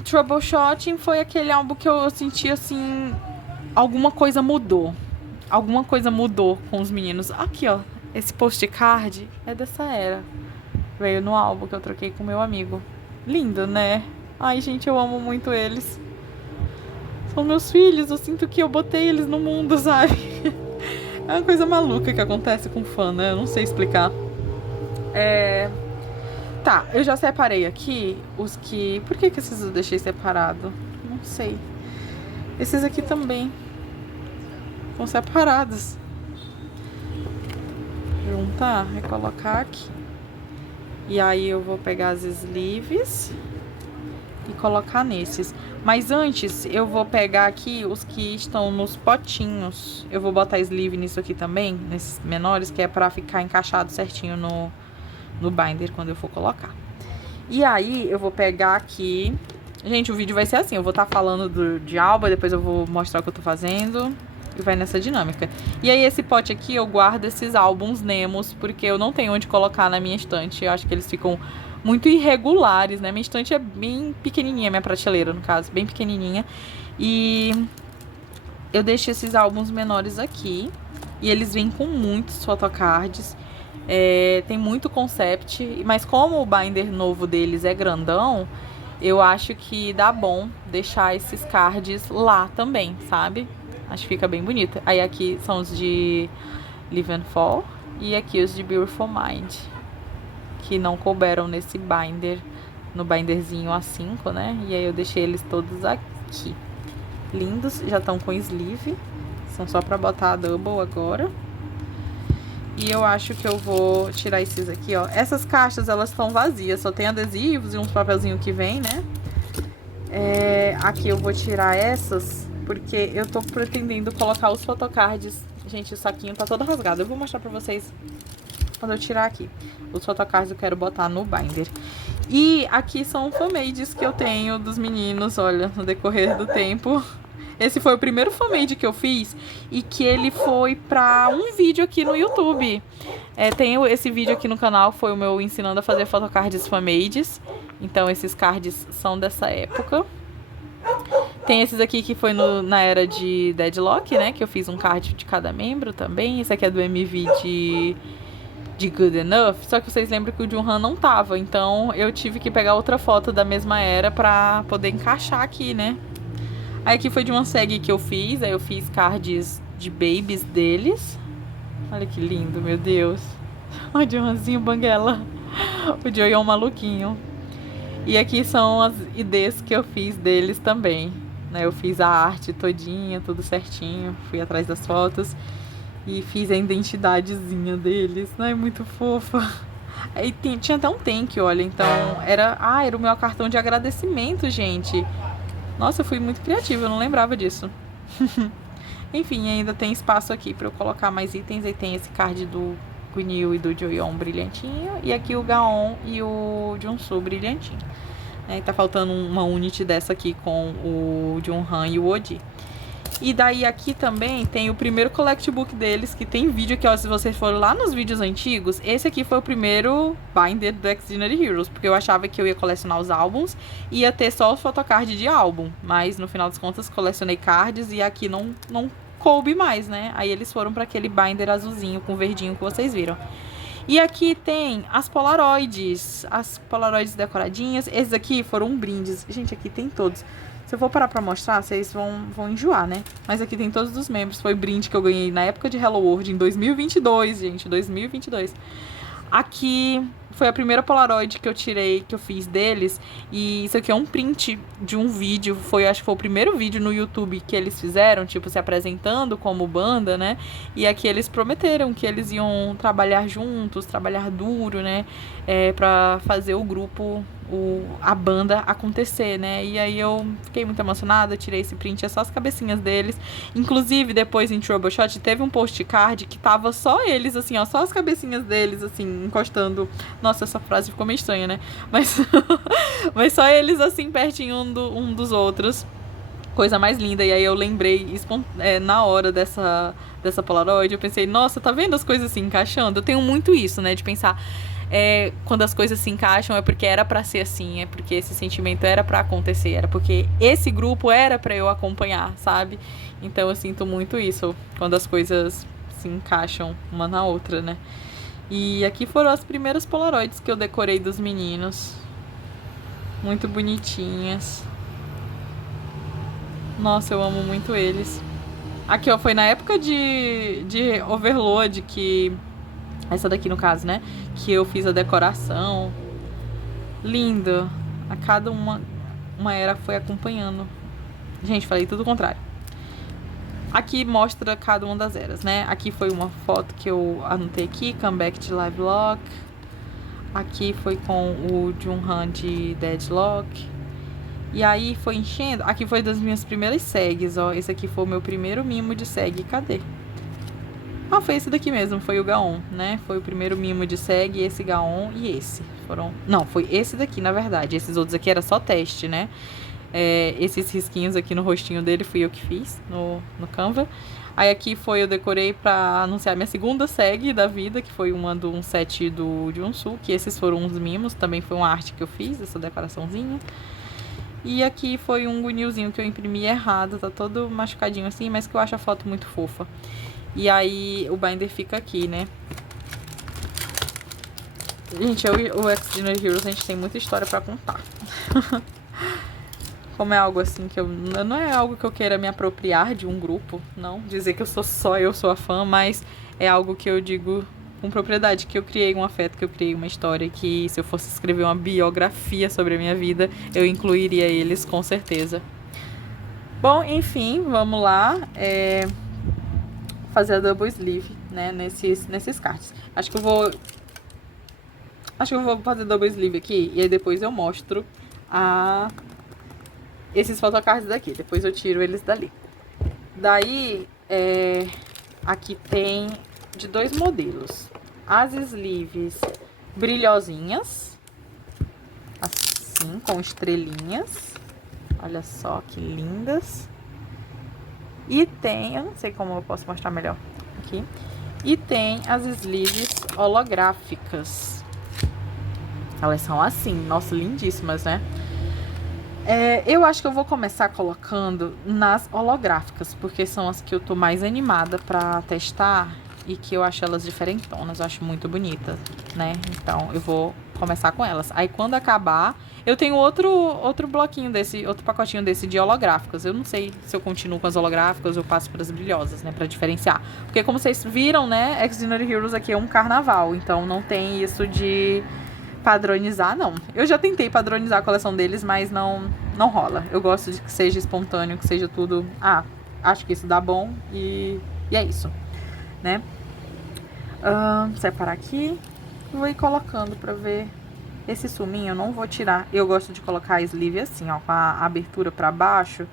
Troubleshooting foi aquele álbum que eu senti assim, alguma coisa mudou. Alguma coisa mudou com os meninos. Aqui, ó, esse postcard é dessa era. Veio no álbum que eu troquei com meu amigo. Lindo, né? Ai, gente, eu amo muito eles. São meus filhos, eu sinto que eu botei eles no mundo, sabe? É uma coisa maluca que acontece com fã, né? Eu não sei explicar. Tá, eu já separei aqui os que... Por que esses eu deixei separado? Não sei. Esses aqui também estão separados. Juntar e colocar aqui. E aí eu vou pegar as sleeves e colocar nesses. Mas antes eu vou pegar aqui os que estão nos potinhos. Eu vou botar sleeve nisso aqui também, nesses menores, que é pra ficar encaixado certinho no binder quando eu for colocar. E aí eu vou pegar aqui... Gente, o vídeo vai ser assim, eu vou estar falando de álbum, depois eu vou mostrar o que eu tô fazendo... E vai nessa dinâmica. E aí esse pote aqui eu guardo esses álbuns Nemos, porque eu não tenho onde colocar na minha estante. Eu acho que eles ficam muito irregulares, né? Minha estante é bem pequenininha, minha prateleira, no caso, bem pequenininha. E eu deixo esses álbuns menores aqui. E eles vêm com muitos photocards. Tem muito concept. Mas como o binder novo deles é grandão, eu acho que dá bom deixar esses cards lá também, sabe? Acho que fica bem bonita. Aí aqui são os de Live and Fall. E aqui os de Beautiful Mind. Que não couberam nesse binder. No binderzinho A5, né? E aí eu deixei eles todos aqui. Lindos. Já estão com sleeve. São só pra botar a double agora. E eu acho que eu vou tirar esses aqui, ó. Essas caixas, elas estão vazias, só tem adesivos e uns papelzinhos que vem, né? Aqui eu vou tirar essas, porque eu tô pretendendo colocar os photocards. Gente, o saquinho tá todo rasgado. Eu vou mostrar pra vocês quando eu tirar aqui. Os photocards eu quero botar no binder. E aqui são fanmades que eu tenho dos meninos, olha, no decorrer do tempo. Esse foi o primeiro fanmade que eu fiz e que ele foi pra um vídeo aqui no YouTube. Tem esse vídeo aqui no canal, foi o meu ensinando a fazer photocards fanmades. Então esses cards são dessa época. Tem esses aqui que foi na era de Deadlock, né? Que eu fiz um card de cada membro também. Esse aqui é do MV de Good Enough. Só que vocês lembram que o Junhan não tava. Então eu tive que pegar outra foto da mesma era pra poder encaixar aqui, né? Aí aqui foi de uma SEG que eu fiz. Aí eu fiz cards de babies deles. Olha que lindo, meu Deus. O Junhanzinho banguela. O Joey é um maluquinho. E aqui são as IDs que eu fiz deles também, né? Eu fiz a arte todinha, tudo certinho. Fui atrás das fotos e fiz a identidadezinha deles, né? Muito fofa. Aí tinha até um thank, olha. Então era o meu cartão de agradecimento, gente. Nossa, eu fui muito criativa, eu não lembrava disso. Enfim, ainda tem espaço aqui pra eu colocar mais itens. Aí tem esse card do Guinil e do Joyeon brilhantinho. E aqui o Gaon e o Junsu brilhantinho. Tá faltando uma unit dessa aqui com o Junhan e o Oji. E daí aqui também tem o primeiro collect book deles, que tem vídeo aqui, ó, se vocês forem lá nos vídeos antigos, esse aqui foi o primeiro binder do Extraordinary Heroes, porque eu achava que eu ia colecionar os álbuns e ia ter só os photocard de álbum, mas no final das contas colecionei cards e aqui não coube mais, né? Aí eles foram para aquele binder azulzinho com verdinho que vocês viram. E aqui tem as polaroids decoradinhas. Esses aqui foram brindes. Gente, aqui tem todos. Se eu for parar pra mostrar, vocês vão enjoar, né? Mas aqui tem todos os membros. Foi brinde que eu ganhei na época de Hello World, em 2022, gente. 2022. Aqui foi a primeira Polaroid que eu tirei, que eu fiz deles. E isso aqui é um print de um vídeo. Acho que foi o primeiro vídeo no YouTube que eles fizeram, tipo, se apresentando como banda, né? E aqui eles prometeram que eles iam trabalhar juntos, trabalhar duro, né? Pra fazer o grupo, a banda acontecer, né? E aí eu fiquei muito emocionada, tirei esse print, é só as cabecinhas deles. Inclusive, depois em Troubleshot teve um postcard que tava só eles, assim, ó, só as cabecinhas deles, assim, encostando. Nossa, essa frase ficou meio estranha, né? Mas, mas só eles, assim, pertinho um dos outros. Coisa mais linda. E aí eu lembrei na hora dessa Polaroid, eu pensei, nossa, tá vendo as coisas se encaixando? Eu tenho muito isso, né, de pensar... quando as coisas se encaixam é porque era pra ser assim, é porque esse sentimento era pra acontecer, era porque esse grupo era pra eu acompanhar, sabe? Então eu sinto muito isso quando as coisas se encaixam uma na outra, né? E aqui foram as primeiras polaroids que eu decorei dos meninos, muito bonitinhas. Nossa, eu amo muito eles. Aqui, ó, foi na época de Overload que... Essa daqui, no caso, né? Que eu fiz a decoração. Lindo. A cada uma era foi acompanhando. Gente, falei tudo o contrário. Aqui mostra cada uma das eras, né? Aqui foi uma foto que eu anotei aqui. Comeback de Live Lock. Aqui foi com o Junhan de Deadlock. E aí foi enchendo. Aqui foi das minhas primeiras segs, ó. Esse aqui foi o meu primeiro mimo de seg. Cadê? Ah, foi esse daqui mesmo, foi o Gaon, né? Foi o primeiro mimo de seg, esse Gaon e esse. Não, foi esse daqui, na verdade. Esses outros aqui era só teste, né? Esses risquinhos aqui no rostinho dele fui eu que fiz no Canva. Aí aqui eu decorei pra anunciar minha segunda seg da vida, que foi um set do Junsu, que esses foram uns mimos. Também foi uma arte que eu fiz, essa decoraçãozinha. E aqui foi um gunilzinho que eu imprimi errado, tá todo machucadinho assim, mas que eu acho a foto muito fofa. E aí o binder fica aqui, né? Gente, eu e o Extraordinary Heroes, a gente tem muita história pra contar. Como é algo assim que não é algo que eu queira me apropriar de um grupo, não. Dizer que eu sou a fã, mas é algo que eu digo com propriedade, que eu criei um afeto, que eu criei uma história, que se eu fosse escrever uma biografia sobre a minha vida, eu incluiria eles com certeza. Bom, enfim, vamos lá. fazer a double sleeve, né, nesses cards. Acho que eu vou fazer double sleeve aqui e aí depois eu mostro esses photocards daqui. Depois eu tiro eles dali. Daí, aqui tem de 2 modelos. As sleeves brilhosinhas, assim, com estrelinhas. Olha só que lindas. E tem, eu não sei como eu posso mostrar melhor aqui. E tem as sleeves holográficas. Elas são assim, nossa, lindíssimas, né? Eu acho que eu vou começar colocando nas holográficas, porque são as que eu tô mais animada pra testar e que eu acho elas diferentonas, eu acho muito bonita, né? Então eu vou começar com elas. Aí quando acabar, eu tenho outro bloquinho desse, outro pacotinho desse de holográficas. Eu não sei se eu continuo com as holográficas ou passo para as brilhosas, né? Pra diferenciar. Porque como vocês viram, né? Extraordinary Heroes aqui é um carnaval, então não tem isso de padronizar, não. Eu já tentei padronizar a coleção deles, mas não rola. Eu gosto de que seja espontâneo, que seja tudo... acho que isso dá bom e é isso, né? Separar aqui. Vou ir colocando pra ver. Esse suminho eu não vou tirar. Eu gosto de colocar a sleeve assim, ó, com a abertura pra baixo.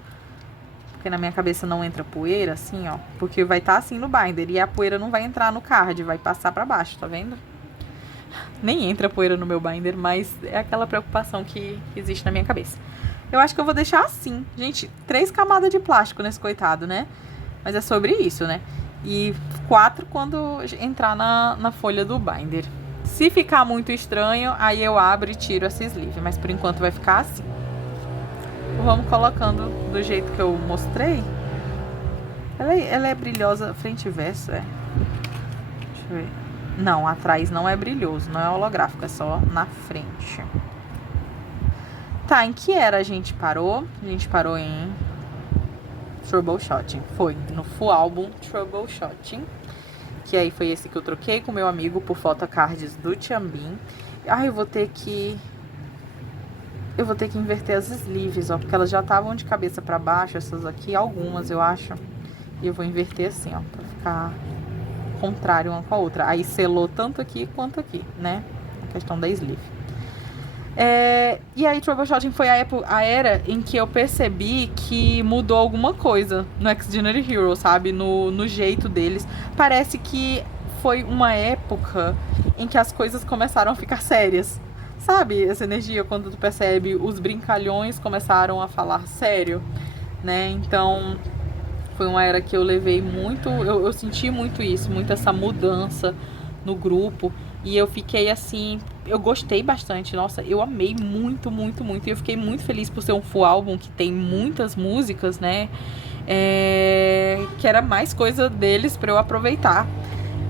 Porque na minha cabeça não entra poeira, assim, ó. Porque vai estar assim no binder e a poeira não vai entrar no card, vai passar pra baixo, tá vendo? Nem entra poeira no meu binder, mas é aquela preocupação que existe na minha cabeça. Eu acho que eu vou deixar assim. Gente, 3 camadas de plástico nesse coitado, né? Mas é sobre isso, né? E 4 quando entrar na folha do binder. Se ficar muito estranho, aí eu abro e tiro essa sleeve. Mas por enquanto vai ficar assim. Vamos colocando do jeito que eu mostrei. Ela é brilhosa frente e verso, Deixa eu ver. Não, atrás não é brilhoso, não é holográfico, é só na frente. Tá, em que era a gente parou? A gente parou em Troubleshooting. Foi no full álbum Troubleshooting. Que aí foi esse que eu troquei com meu amigo por photocards do Tiambin. Eu vou ter que inverter as sleeves, ó, porque elas já estavam de cabeça pra baixo, essas aqui, algumas eu acho. E eu vou inverter assim, ó, pra ficar contrário uma com a outra. Aí selou tanto aqui quanto aqui, né? A questão da sleeve. E aí Troubleshooting foi a era em que eu percebi que mudou alguma coisa no Extraordinary Heroes, sabe? No jeito deles. Parece que foi uma época em que as coisas começaram a ficar sérias. Sabe essa energia quando tu percebe os brincalhões começaram a falar sério, né? Então foi uma era que eu levei muito, eu senti muito isso, muito essa mudança no grupo. E eu fiquei assim, eu gostei bastante, nossa, eu amei muito, muito, muito. E eu fiquei muito feliz por ser um full álbum que tem muitas músicas, né? Que era mais coisa deles pra eu aproveitar.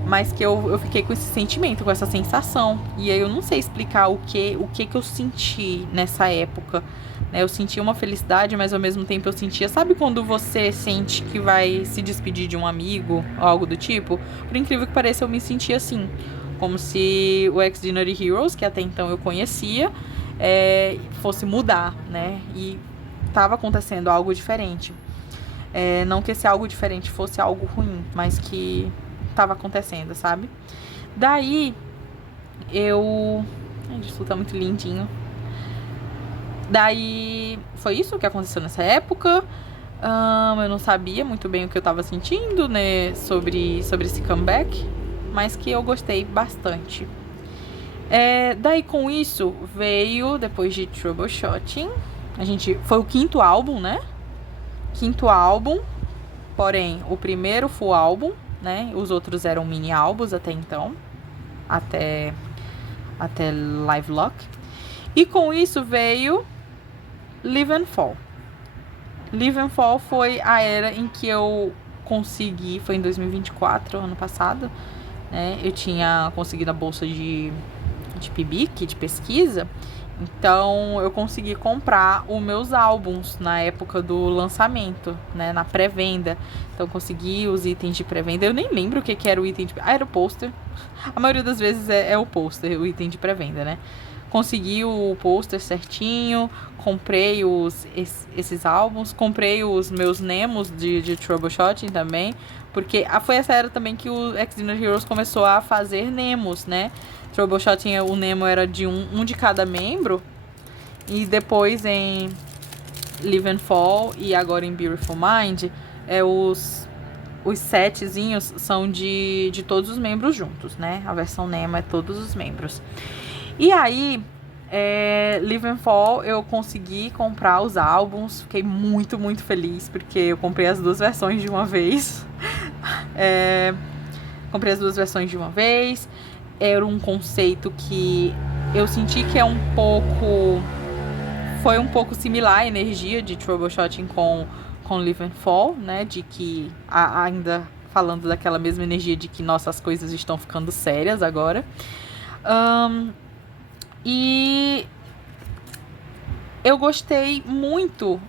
Mas que eu fiquei com esse sentimento, com essa sensação. E aí eu não sei explicar o que eu senti nessa época. Eu sentia uma felicidade, mas ao mesmo tempo eu sentia... Sabe quando você sente que vai se despedir de um amigo ou algo do tipo? Por incrível que pareça, eu me sentia assim. Como se o Extraordinary Heroes, que até então eu conhecia, fosse mudar, né? E tava acontecendo algo diferente. Não que esse algo diferente fosse algo ruim, mas que tava acontecendo, sabe? Daí, isso tá muito lindinho. Daí, foi isso que aconteceu nessa época. Eu não sabia muito bem o que eu tava sentindo, né? Sobre esse comeback. Mas que eu gostei bastante. Daí, com isso, veio, depois de Troubleshooting, foi o 5º álbum, né? 5º álbum. Porém, o primeiro full álbum, né? Os outros eram mini álbuns até então. Até Live Lock. E com isso veio Live and Fall. Live and Fall foi a era em que eu consegui, foi em 2024, ano passado, né? Eu tinha conseguido a bolsa de PIBIC, de pesquisa. Então eu consegui comprar os meus álbuns na época do lançamento, né, na pré-venda. Então eu consegui os itens de pré-venda. Eu nem lembro o que era o item de... era o pôster. A maioria das vezes é o pôster, o item de pré-venda, né? Consegui o pôster certinho, comprei esses álbuns, comprei os meus Nemos de Troubleshooting também, Porque foi essa era também que o Extraordinary Heroes começou a fazer Nemos, né? Troubleshot tinha, o Nemo era de um de cada membro. E depois em Live and Fall e agora em Beautiful Mind, os setzinhos são de todos os membros juntos, né? A versão Nemo é todos os membros. E aí, Live and Fall, eu consegui comprar os álbuns. Fiquei muito, muito feliz, porque eu comprei as duas versões de uma vez. Comprei as duas versões de uma vez. Era um conceito que eu senti que foi um pouco similar a energia de Troubleshooting com Live and Fall, né? De que, ainda falando daquela mesma energia de que nossas coisas estão ficando sérias agora. E eu gostei muito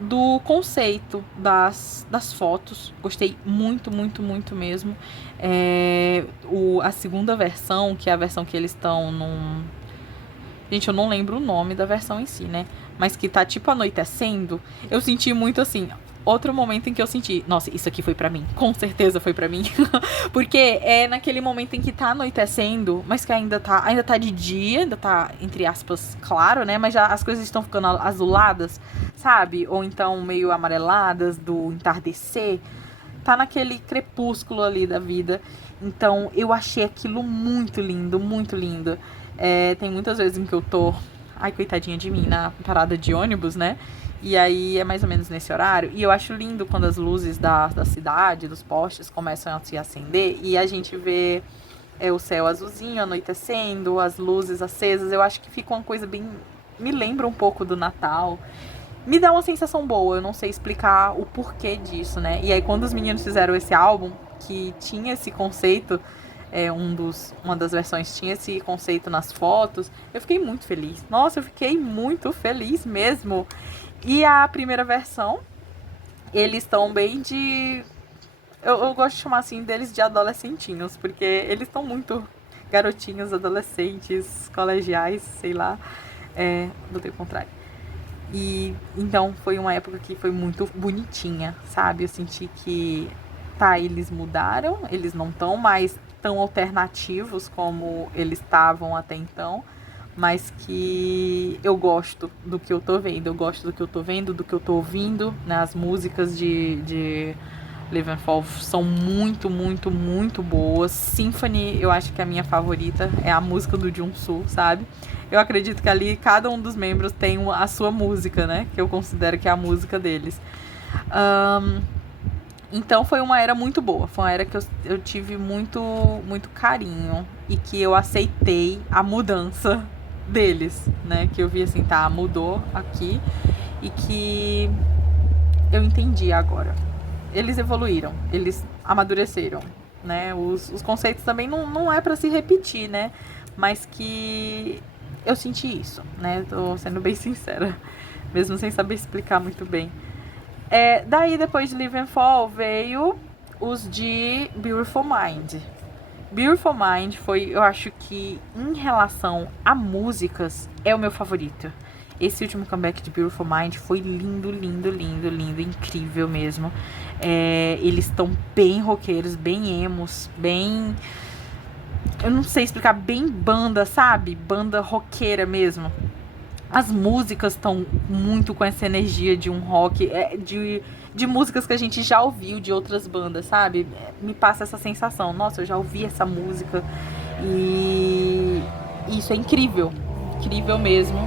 do conceito das fotos. Gostei muito, muito, muito mesmo. A segunda versão, que é a versão que eles estão num... Gente, eu não lembro o nome da versão em si, né? Mas que tá tipo anoitecendo. Eu senti muito assim... Outro momento em que eu senti, nossa, isso aqui foi pra mim. Com certeza foi pra mim. Porque é naquele momento em que tá anoitecendo, mas que ainda tá de dia, ainda tá, entre aspas, claro, né? Mas já as coisas estão ficando azuladas, sabe? Ou então meio amareladas do entardecer. Tá naquele crepúsculo ali da vida. Então, eu achei aquilo muito lindo, muito lindo. Tem muitas vezes em que eu tô... Ai, coitadinha de mim, na parada de ônibus, né? E aí é mais ou menos nesse horário. E eu acho lindo quando as luzes da cidade, dos postes, começam a se acender. E a gente vê o céu azulzinho, anoitecendo, as luzes acesas. Eu acho que fica uma coisa bem... Me lembra um pouco do Natal. Me dá uma sensação boa. Eu não sei explicar o porquê disso, né? E aí quando os meninos fizeram esse álbum, que tinha esse conceito... uma das versões tinha esse conceito nas fotos. Eu fiquei muito feliz. Nossa, eu fiquei muito feliz mesmo. E a primeira versão, eles estão bem de... Eu gosto de chamar assim deles de adolescentinhos, porque eles estão muito garotinhos, adolescentes, colegiais, sei lá. Botei o contrário. E então foi uma época que foi muito bonitinha, sabe? Eu senti que, eles mudaram, eles não estão mais tão alternativos como eles estavam até então, mas que eu gosto do que eu tô vendo, do que eu tô ouvindo, né? As músicas de Live and Fall são muito, muito, muito boas. Symphony, eu acho que a minha favorita é a música do Jung-Soo, sabe? Eu acredito que ali cada um dos membros tem a sua música, né? Que eu considero que é a música deles. Então foi uma era muito boa, foi uma era que eu tive muito, muito carinho e que eu aceitei a mudança deles, né? Que eu vi assim, mudou aqui e que eu entendi agora. Eles evoluíram, eles amadureceram, né? Os conceitos também não é pra se repetir, né? Mas que eu senti isso, né? Tô sendo bem sincera, mesmo sem saber explicar muito bem. Daí, depois de Live and Fall, veio os de Beautiful Mind. Beautiful Mind foi, eu acho que, em relação a músicas, é o meu favorito. Esse último comeback de Beautiful Mind foi lindo, lindo, lindo, lindo, incrível mesmo. Eles estão bem roqueiros, bem emos, bem... Eu não sei explicar, bem banda, sabe? Banda roqueira mesmo. As músicas estão muito com essa energia de um rock, de músicas que a gente já ouviu de outras bandas, sabe? Me passa essa sensação. Nossa, eu já ouvi essa música e isso é incrível. Incrível mesmo.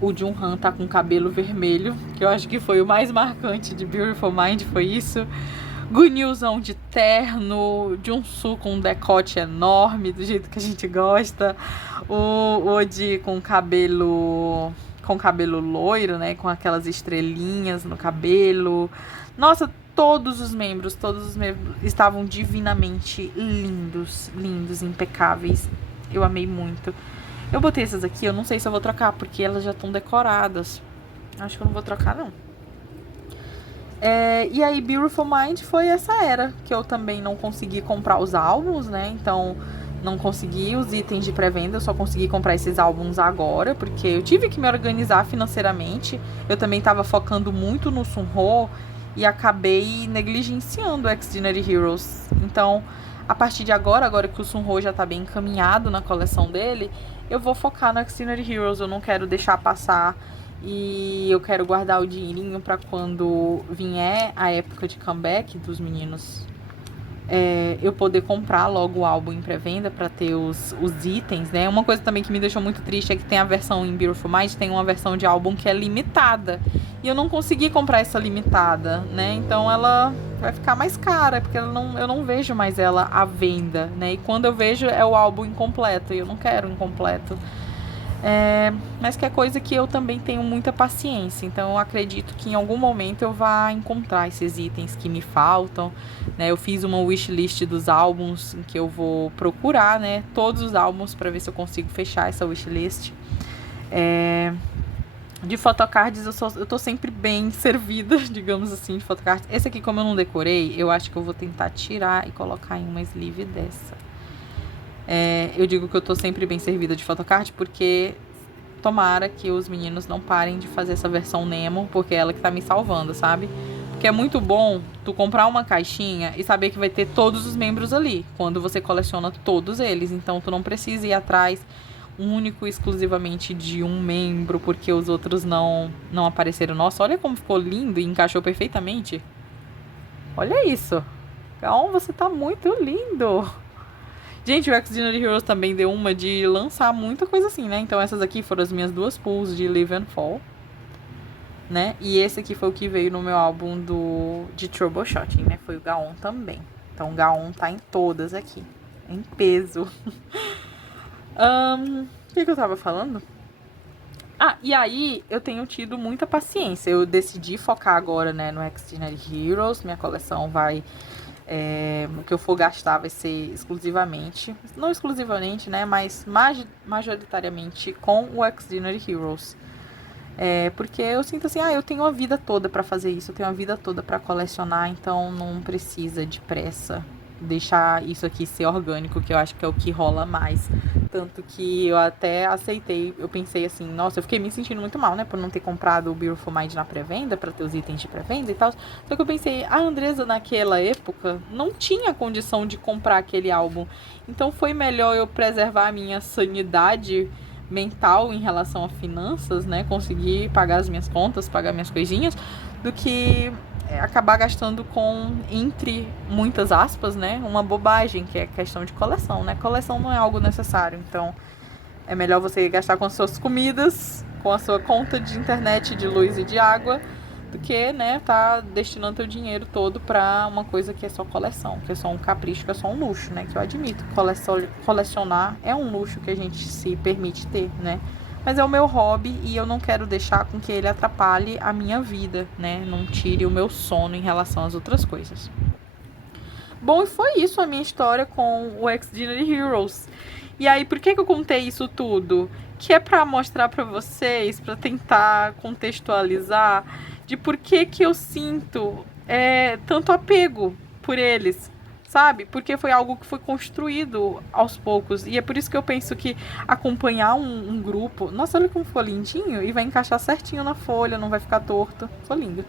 O Junghan tá com cabelo vermelho, que eu acho que foi o mais marcante de Beautiful Mind, foi isso. Gunyuzão de terno, Jung-Soo com um decote enorme, do jeito que a gente gosta. O Oji com cabelo loiro, né? Com aquelas estrelinhas no cabelo. Nossa, todos os membros estavam divinamente lindos, lindos, impecáveis. Eu amei muito. Eu botei essas aqui, eu não sei se eu vou trocar, porque elas já estão decoradas. Acho que eu não vou trocar, não. E aí, Beautiful Mind foi essa era que eu também não consegui comprar os álbuns, né? Então, não consegui os itens de pré-venda, eu só consegui comprar esses álbuns agora, porque eu tive que me organizar financeiramente. Eu também estava focando muito no Sunho e acabei negligenciando o Extraordinary Heroes. Então, a partir de agora que o Sunho já tá bem encaminhado na coleção dele, eu vou focar no Extraordinary Heroes. Eu não quero deixar passar e eu quero guardar o dinheirinho para quando vier a época de comeback dos meninos, eu poder comprar logo o álbum em pré-venda para ter os itens, né? Uma coisa também que me deixou muito triste é que tem a versão em Beautiful Mind, tem uma versão de álbum que é limitada. E eu não consegui comprar essa limitada, né? Então ela vai ficar mais cara, porque eu não vejo mais ela à venda, né? E quando eu vejo é o álbum incompleto, e eu não quero incompleto. Mas que é coisa que eu também tenho muita paciência. Então eu acredito que em algum momento eu vá encontrar esses itens que me faltam, né? Eu fiz uma wishlist dos álbuns em que eu vou procurar, né, todos os álbuns para ver se eu consigo fechar essa wishlist. De photocards eu tô sempre bem servida, digamos assim, de photocards. Esse aqui, como eu não decorei, eu acho que eu vou tentar tirar e colocar em uma sleeve dessa. Eu digo que eu tô sempre bem servida de photocard porque tomara que os meninos não parem de fazer essa versão Nemo, porque é ela que tá me salvando, sabe? Porque é muito bom tu comprar uma caixinha e saber que vai ter todos os membros ali, quando você coleciona todos eles. Então tu não precisa ir atrás único exclusivamente de um membro, porque os outros não apareceram. Nossa, olha como ficou lindo e encaixou perfeitamente. Olha isso. Gal, você tá muito lindo. Gente, o Extraordinary Heroes também deu uma de lançar muita coisa assim, né? Então essas aqui foram as minhas duas pulls de Live and Fall, né? E esse aqui foi o que veio no meu álbum de Troubleshooting, né? Foi o Gaon também. Então o Gaon tá em todas aqui, em peso. O que eu tava falando? E aí eu tenho tido muita paciência. Eu decidi focar agora, né, no Extraordinary Heroes. Minha coleção vai... o que eu for gastar vai ser exclusivamente, não exclusivamente, né, mas majoritariamente com o Extraordinary Heroes. Porque eu sinto assim, eu tenho a vida toda pra fazer isso, eu tenho a vida toda pra colecionar, então não precisa de pressa. Deixar isso aqui ser orgânico, que eu acho que é o que rola mais. Tanto que eu até aceitei, eu pensei assim, nossa, eu fiquei me sentindo muito mal, né, por não ter comprado o Beautiful Mind na pré-venda, pra ter os itens de pré-venda e tal. Só que eu pensei, a Andresa naquela época não tinha condição de comprar aquele álbum. Então foi melhor eu preservar a minha sanidade mental em relação a finanças, né, conseguir pagar as minhas contas, pagar minhas coisinhas, do que acabar gastando com, entre muitas aspas, né, uma bobagem, que é questão de coleção, né? Coleção não é algo necessário, então é melhor você gastar com as suas comidas, com a sua conta de internet, de luz e de água, do que, né, tá destinando teu dinheiro todo pra uma coisa que é só coleção, que é só um capricho, que é só um luxo, né? Que eu admito, colecionar é um luxo que a gente se permite ter, né? Mas é o meu hobby e eu não quero deixar com que ele atrapalhe a minha vida, né? Não tire o meu sono em relação às outras coisas. Bom, e foi isso a minha história com o Extraordinary Heroes. E aí, por que eu contei isso tudo? Que é pra mostrar pra vocês, pra tentar contextualizar de por que eu sinto tanto apego por eles, sabe? Porque foi algo que foi construído aos poucos. E é por isso que eu penso que acompanhar um grupo... Nossa, olha como ficou lindinho. E vai encaixar certinho na folha, não vai ficar torto. Ficou lindo.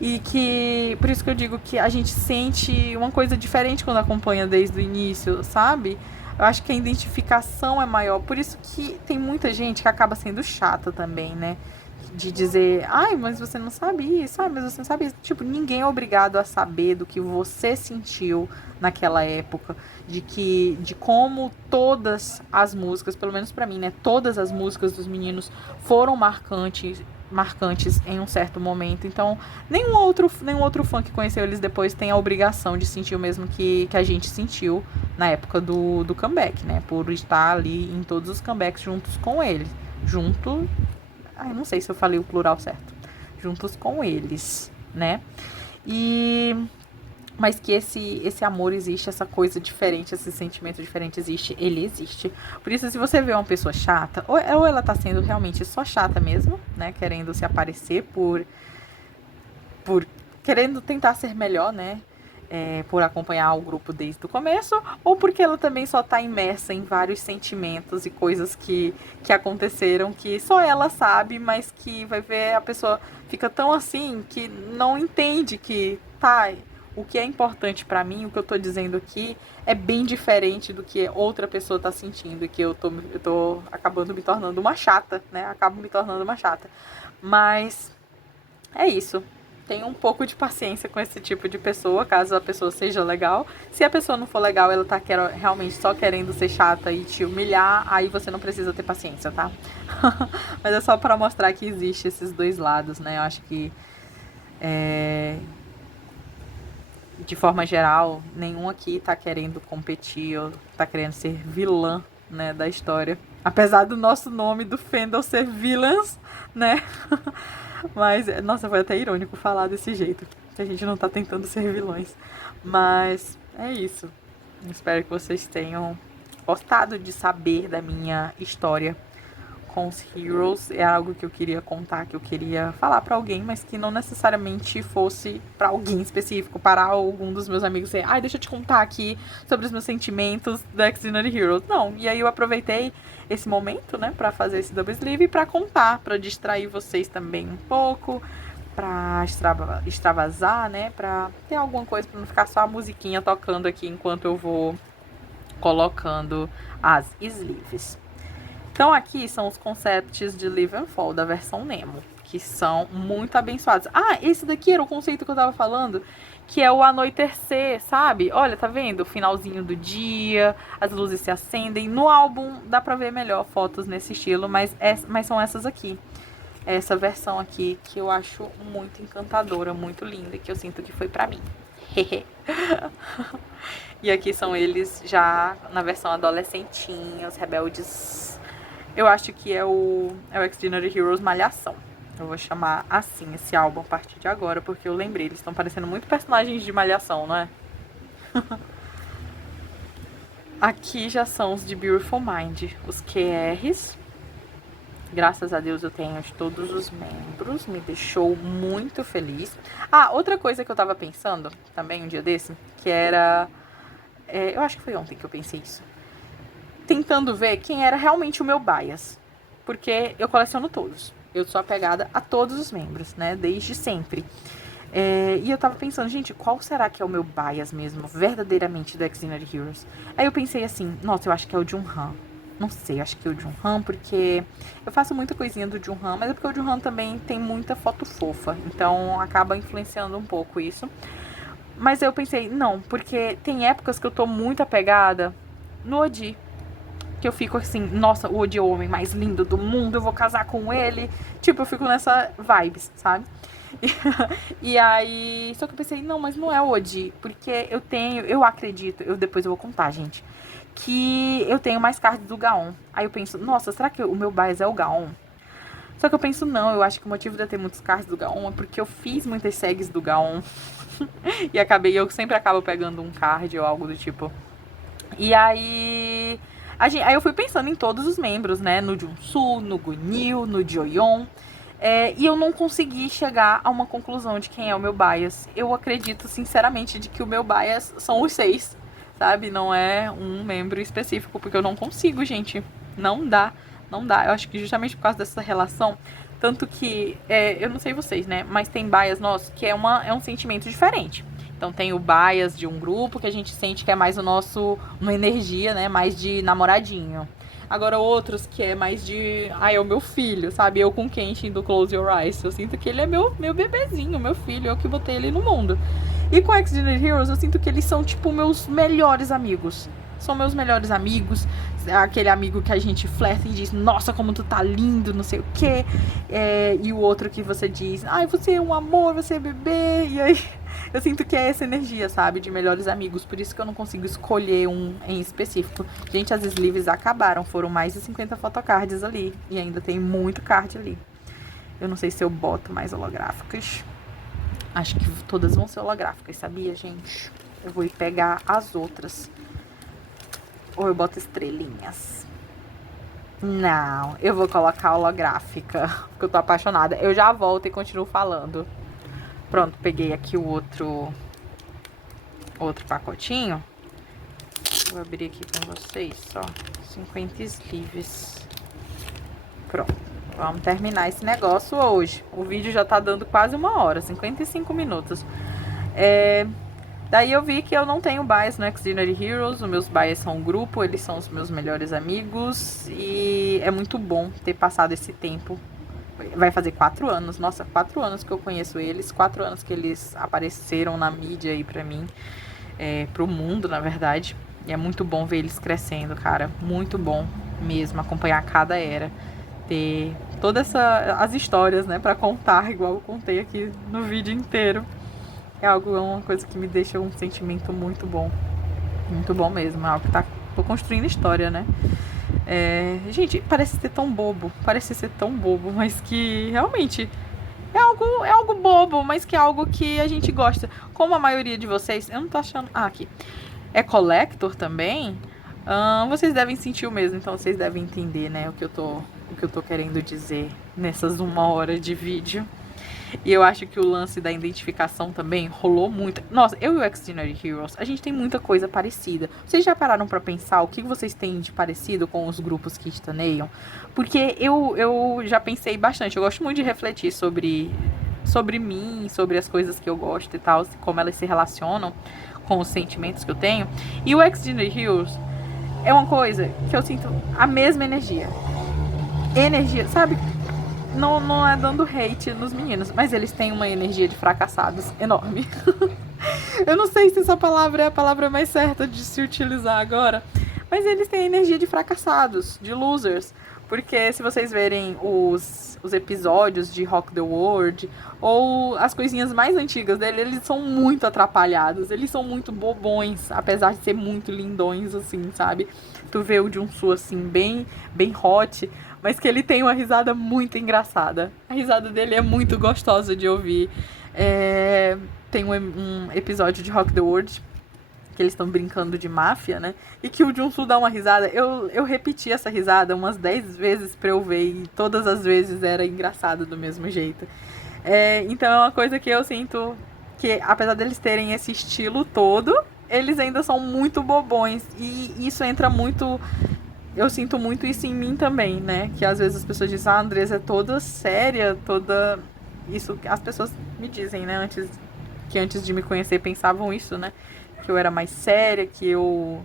E que... Por isso que eu digo que a gente sente uma coisa diferente quando acompanha desde o início, sabe? Eu acho que a identificação é maior. Por isso que tem muita gente que acaba sendo chata também, né? De dizer, mas você não sabe isso, mas você não sabe isso. Tipo, ninguém é obrigado a saber do que você sentiu naquela época, de como todas as músicas, pelo menos pra mim, né, todas as músicas dos meninos foram marcantes em um certo momento. Então, nenhum outro fã que conheceu eles depois tem a obrigação de sentir o mesmo que a gente sentiu na época do comeback, né, por estar ali em todos os comebacks juntos com eles. Não sei se eu falei o plural certo. Juntos com eles, né? Mas que esse amor existe, essa coisa diferente, esse sentimento diferente existe, ele existe. Por isso, se você vê uma pessoa chata, ou ela tá sendo realmente só chata mesmo, né? Querendo se aparecer por querendo tentar ser melhor, né? por acompanhar o grupo desde o começo, ou porque ela também só tá imersa em vários sentimentos e coisas que aconteceram que só ela sabe, mas que vai ver a pessoa fica tão assim que não entende que tá, o que é importante pra mim, o que eu tô dizendo aqui é bem diferente do que outra pessoa tá sentindo, e que eu tô acabando me tornando uma chata, né? Acabo me tornando uma chata. Mas é isso. Tenha um pouco de paciência com esse tipo de pessoa, caso a pessoa seja legal. Se a pessoa não for legal, ela tá realmente só querendo ser chata e te humilhar, aí você não precisa ter paciência, tá? Mas é só pra mostrar que existe esses dois lados, né? Eu acho que, de forma geral, nenhum aqui tá querendo competir ou tá querendo ser vilã, né, da história. Apesar do nosso nome do fandom ser Villains, né? Mas, nossa, foi até irônico falar desse jeito, que a gente não tá tentando ser vilões. Mas é isso. Espero que vocês tenham gostado de saber da minha história com os Heroes. É algo que eu queria contar, que eu queria falar pra alguém, mas que não necessariamente fosse pra alguém específico, para algum dos meus amigos dizer, deixa eu te contar aqui sobre os meus sentimentos do Extraordinary Heroes. Não, e aí eu aproveitei esse momento, né, pra fazer esse double sleeve e pra contar, pra distrair vocês também um pouco, pra extravasar, né, pra ter alguma coisa, pra não ficar só a musiquinha tocando aqui enquanto eu vou colocando as sleeves. Então aqui são os concepts de Live and Fall da versão Nemo, que são muito abençoados. Esse daqui era o conceito que eu tava falando, que é o anoitecer, sabe? Olha, tá vendo? O finalzinho do dia, as luzes se acendem. No álbum dá pra ver melhor fotos nesse estilo, mas são essas aqui. Essa versão aqui que eu acho muito encantadora, muito linda, que eu sinto que foi pra mim. E aqui são eles já na versão adolescentinhos, rebeldes. Eu acho que é o Extraordinary Heroes Malhação. Eu vou chamar assim esse álbum a partir de agora, porque eu lembrei. Eles estão parecendo muito personagens de Malhação, não é? Aqui já são os de Beautiful Mind, os QRs. Graças a Deus eu tenho de todos os membros. Me deixou muito feliz. Outra coisa que eu tava pensando também um dia desse, que era... eu acho que foi ontem que eu pensei isso. Tentando ver quem era realmente o meu bias. Porque eu coleciono todos. Eu sou apegada a todos os membros, né? Desde sempre. E eu tava pensando, gente, qual será que é o meu bias mesmo, verdadeiramente, do Extraordinary Heroes? Aí eu pensei assim, nossa, eu acho que é o Junhan. Não sei, acho que é o Junhan, porque eu faço muita coisinha do Junhan, mas é porque o Junhan também tem muita foto fofa. Então acaba influenciando um pouco isso. Mas eu pensei, não, porque tem épocas que eu tô muito apegada no Odi. Que eu fico assim, nossa, o Odi é o homem mais lindo do mundo, eu vou casar com ele. Tipo, eu fico nessa vibes, sabe? E aí, só que eu pensei, não, mas não é o Odi, porque eu acredito, depois eu vou contar, gente, que eu tenho mais cards do Gaon. Aí eu penso, nossa, será que o meu bias é o Gaon? Só que eu penso, não, eu acho que o motivo de eu ter muitos cards do Gaon é porque eu fiz muitas segs do Gaon. E eu sempre acabo pegando um card ou algo do tipo. E aí... Aí eu fui pensando em todos os membros, né? No Junsu, no Gunnil, no Joyeon. E eu não consegui chegar a uma conclusão de quem é o meu bias. Eu acredito, sinceramente, de que o meu bias são os 6, sabe? Não é um membro específico, porque eu não consigo, gente. Não dá, não dá. Eu acho que justamente por causa dessa relação, tanto que, eu não sei vocês, né? Mas tem bias nosso que é um sentimento diferente. Então tem o bias de um grupo que a gente sente que é mais uma energia, né? Mais de namoradinho. Agora outros que é mais de... é o meu filho, sabe? Eu com o Kenshin do Close Your Eyes. Eu sinto que ele é meu bebezinho, meu filho. Eu que botei ele no mundo. E com Extraordinary Heroes eu sinto que eles são, tipo, meus melhores amigos. São meus melhores amigos. Aquele amigo que a gente flerta e diz, nossa, como tu tá lindo, não sei o quê. E o outro que você diz, você é um amor, você é bebê. E aí... eu sinto que é essa energia, sabe? De melhores amigos. Por isso que eu não consigo escolher um em específico. Gente, as sleeves acabaram. Foram mais de 50 photocards ali. E ainda tem muito card ali. Eu não sei se eu boto mais holográficas. Acho que todas vão ser holográficas, sabia, gente? Eu vou ir pegar as outras. Ou eu boto estrelinhas? Não, eu vou colocar holográfica. Porque eu tô apaixonada. Eu já volto e continuo falando. Pronto, peguei aqui o outro outro pacotinho. Vou abrir aqui com vocês, ó. 50 sleeves. Pronto. Vamos terminar esse negócio hoje. O vídeo já tá dando quase 1 hora, 55 minutos. Daí eu vi que eu não tenho bias no Extraordinary Heroes. Os meus bias são um grupo, eles são os meus melhores amigos. E é muito bom ter passado esse tempo. Vai fazer 4 anos, nossa, 4 anos que eu conheço eles. 4 anos que eles apareceram na mídia aí pra mim. Pro mundo, na verdade. E é muito bom ver eles crescendo, cara. Muito bom mesmo acompanhar cada era. Ter todas as histórias, né, pra contar, igual eu contei aqui no vídeo inteiro. É uma coisa que me deixa um sentimento muito bom. Muito bom mesmo. É algo que tô construindo história, né? Gente, parece ser tão bobo. Parece ser tão bobo, mas que realmente é algo bobo, mas que é algo que a gente gosta. Como a maioria de vocês, eu não tô achando. Aqui. É collector também. Vocês devem sentir o mesmo, então vocês devem entender, né, o que eu tô querendo dizer nessas 1 hora de vídeo. E eu acho que o lance da identificação também rolou muito. Nossa, eu e o Extraordinary Heroes, a gente tem muita coisa parecida. Vocês já pararam pra pensar o que vocês têm de parecido com os grupos que estaneiam? Porque eu já pensei bastante. Eu gosto muito de refletir sobre mim, sobre as coisas que eu gosto e tal, como elas se relacionam com os sentimentos que eu tenho. E o Extraordinary Heroes é uma coisa que eu sinto a mesma energia. Energia, sabe? Não é dando hate nos meninos, mas eles têm uma energia de fracassados enorme. Eu não sei se essa palavra é a palavra mais certa de se utilizar agora, mas eles têm energia de fracassados, de losers. Porque se vocês verem os episódios de Rock the World ou as coisinhas mais antigas dele, eles são muito atrapalhados, eles são muito bobões, apesar de ser muito lindões, assim, sabe? Tu vê o Junsu, assim, bem hot, mas que ele tem uma risada muito engraçada. A risada dele é muito gostosa de ouvir. Tem um episódio de Rock the World que eles estão brincando de máfia, né? E que o Junsu dá uma risada. Eu repeti essa risada umas 10 vezes pra eu ver, e todas as vezes era engraçado do mesmo jeito. Então é uma coisa que eu sinto que, apesar deles terem esse estilo todo, eles ainda são muito bobões. E isso entra muito... Eu sinto muito isso em mim também, né? Que às vezes as pessoas dizem, a Andressa é toda séria, toda... Isso as pessoas me dizem, né? Antes de me conhecer pensavam isso, né? Que eu era mais séria, que eu...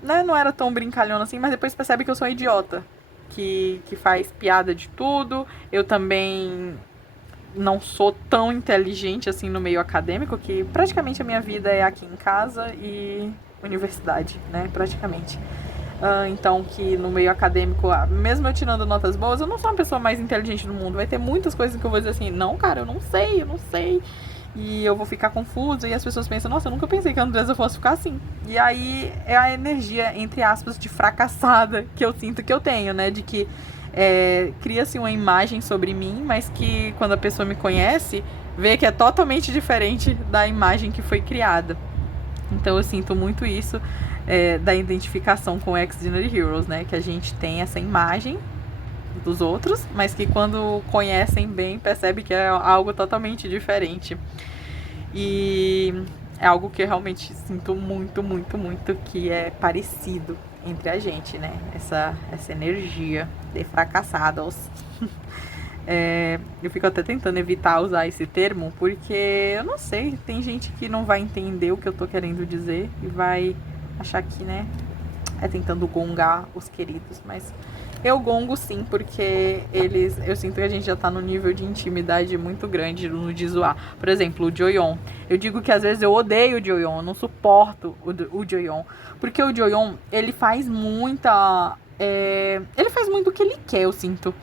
né, não era tão brincalhona assim, mas depois percebe que eu sou idiota. Que faz piada de tudo. Eu também não sou tão inteligente assim no meio acadêmico, que praticamente a minha vida é aqui em casa e universidade, né? Praticamente. Então, que no meio acadêmico, mesmo eu tirando notas boas, eu não sou a pessoa mais inteligente do mundo. Vai ter muitas coisas que eu vou dizer assim, não, cara, eu não sei. E eu vou ficar confusa, e as pessoas pensam, nossa, eu nunca pensei que a Andressa fosse ficar assim. E aí é a energia, entre aspas, de fracassada que eu sinto que eu tenho, né? De que cria-se uma imagem sobre mim, mas que quando a pessoa me conhece, vê que é totalmente diferente da imagem que foi criada. Então eu sinto muito isso da identificação com Extraordinary Heroes, né? Que a gente tem essa imagem dos outros, mas que quando conhecem bem, percebe que é algo totalmente diferente. E é algo que eu realmente sinto muito, muito, muito que é parecido entre a gente, né? Essa energia de fracassados. Eu fico até tentando evitar usar esse termo, porque eu não sei, tem gente que não vai entender o que eu tô querendo dizer e vai achar que, né, tentando gongar os queridos, mas eu gongo sim, porque eu sinto que a gente já tá num nível de intimidade muito grande no de zoar. Por exemplo, o Joyeon. Eu digo que às vezes eu odeio o Joyeon, eu não suporto o Joyeon, porque o Joyeon, ele faz muita... ele faz muito o que ele quer, eu sinto.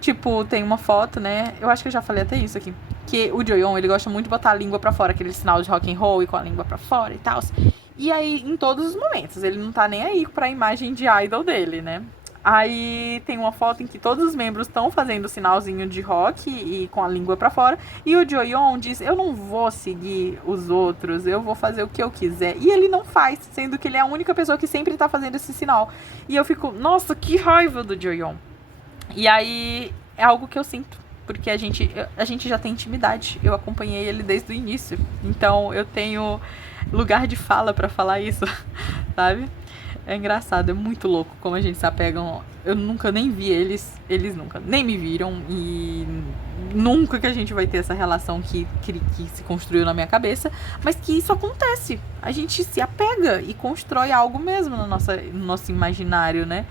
Tipo, tem uma foto, né? Eu acho que eu já falei até isso aqui. Que o Joyeon, ele gosta muito de botar a língua pra fora, aquele sinal de rock and roll e com a língua pra fora e tal. E aí, em todos os momentos, ele não tá nem aí pra imagem de idol dele, né? Aí tem uma foto em que todos os membros estão fazendo o sinalzinho de rock e com a língua pra fora. E o Joyeon diz, eu não vou seguir os outros, eu vou fazer o que eu quiser. E ele não faz, sendo que ele é a única pessoa que sempre tá fazendo esse sinal. E eu fico, nossa, que raiva do Joyeon. E aí é algo que eu sinto, porque a gente já tem intimidade. Eu acompanhei ele desde o início. Então eu tenho lugar de fala pra falar isso, sabe? É engraçado, é muito louco como a gente se apega. Eu nunca nem vi eles nunca nem me viram e nunca que a gente vai ter essa relação que se construiu na minha cabeça, mas que isso acontece. A gente se apega e constrói algo mesmo no nosso imaginário, né?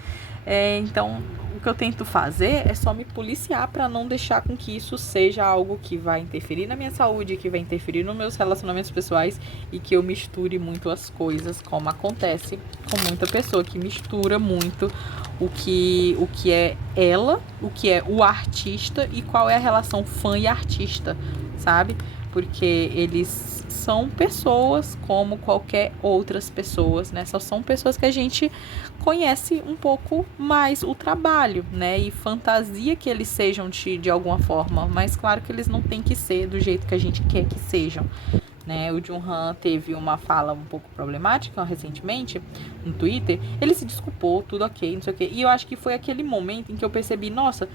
Então, o que eu tento fazer é só me policiar para não deixar com que isso seja algo que vai interferir na minha saúde, que vai interferir nos meus relacionamentos pessoais e que eu misture muito as coisas, como acontece com muita pessoa que mistura muito o que é ela, o que é o artista e qual é a relação fã e artista, sabe? Porque eles são pessoas como qualquer outras pessoas, né? Só são pessoas que a gente conhece um pouco mais o trabalho, né? E fantasia que eles sejam de alguma forma, mas claro que eles não têm que ser do jeito que a gente quer que sejam, né? O Jonghan teve uma fala um pouco problemática recentemente no Twitter. Ele se desculpou, tudo ok, não sei o quê. E eu acho que foi aquele momento em que eu percebi, nossa,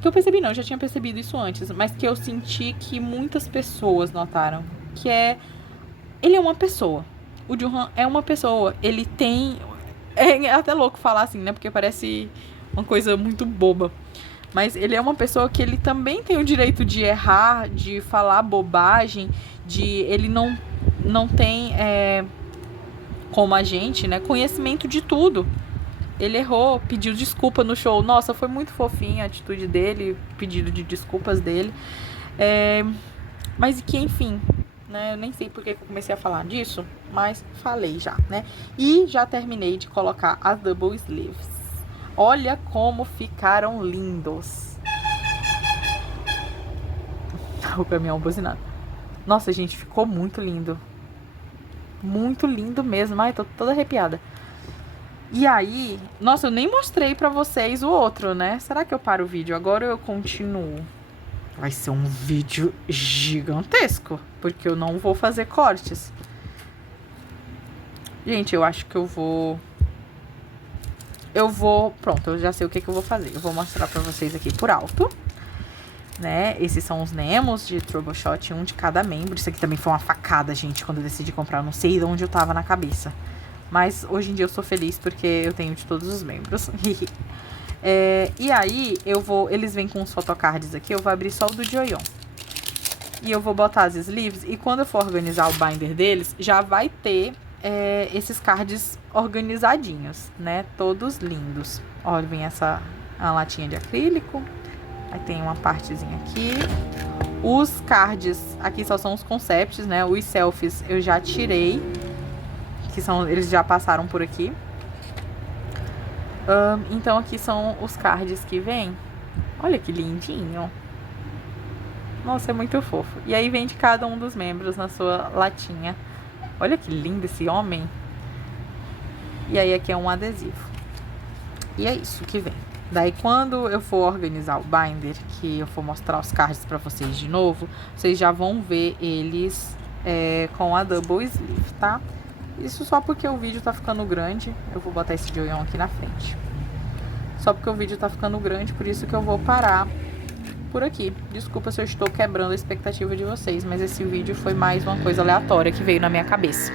que eu percebi não, eu já tinha percebido isso antes, mas que eu senti que muitas pessoas notaram, que ele é uma pessoa. O Jonghan é uma pessoa, ele tem... É até louco falar assim, né? Porque parece uma coisa muito boba. Mas ele é uma pessoa que ele também tem o direito de errar, de falar bobagem, ele não tem, como a gente, né, conhecimento de tudo. Ele errou, pediu desculpa no show. Nossa, foi muito fofinha a atitude dele, pedido de desculpas dele. Mas que, enfim, né, eu nem sei porque que eu comecei a falar disso, mas falei já, né? E já terminei de colocar as double sleeves. Olha como ficaram lindos. O caminhão buzinado. Nossa, gente, ficou muito lindo. Muito lindo mesmo. Ai, tô toda arrepiada. E aí, nossa, eu nem mostrei pra vocês o outro, né? Será que eu paro o vídeo agora ou eu continuo? Vai ser um vídeo gigantesco, porque eu não vou fazer cortes. Gente, eu acho que eu vou... Pronto, eu já sei o que eu vou fazer. Eu vou mostrar pra vocês aqui por alto, né? Esses são os Nemos de Troubleshot, um de cada membro. Isso aqui também foi uma facada, gente, quando eu decidi comprar. Eu não sei de onde eu tava na cabeça. Mas hoje em dia eu sou feliz porque eu tenho de todos os membros. E aí, eles vêm com os photocards aqui. Eu vou abrir só o do Joyeon. E eu vou botar as sleeves. E quando eu for organizar o binder deles, já vai ter esses cards organizadinhos, né? Todos lindos. Olha, vem a latinha de acrílico. Aí tem uma partezinha aqui. Os cards aqui só são os concepts, né? Os selfies eu já tirei. Eles já passaram por aqui. Então aqui são os cards que vem. Olha que lindinho. Nossa, é muito fofo. E aí vem de cada um dos membros na sua latinha. Olha que lindo esse homem. E aí aqui é um adesivo. E é isso que vem. Daí quando eu for organizar o binder, que eu for mostrar os cards pra vocês de novo, vocês já vão ver eles com a double sleeve, tá? Isso só porque o vídeo tá ficando grande. Eu vou botar esse Joyeon aqui na frente. Só porque o vídeo tá ficando grande, por isso que eu vou parar por aqui. Desculpa se eu estou quebrando a expectativa de vocês, mas esse vídeo foi mais uma coisa aleatória que veio na minha cabeça.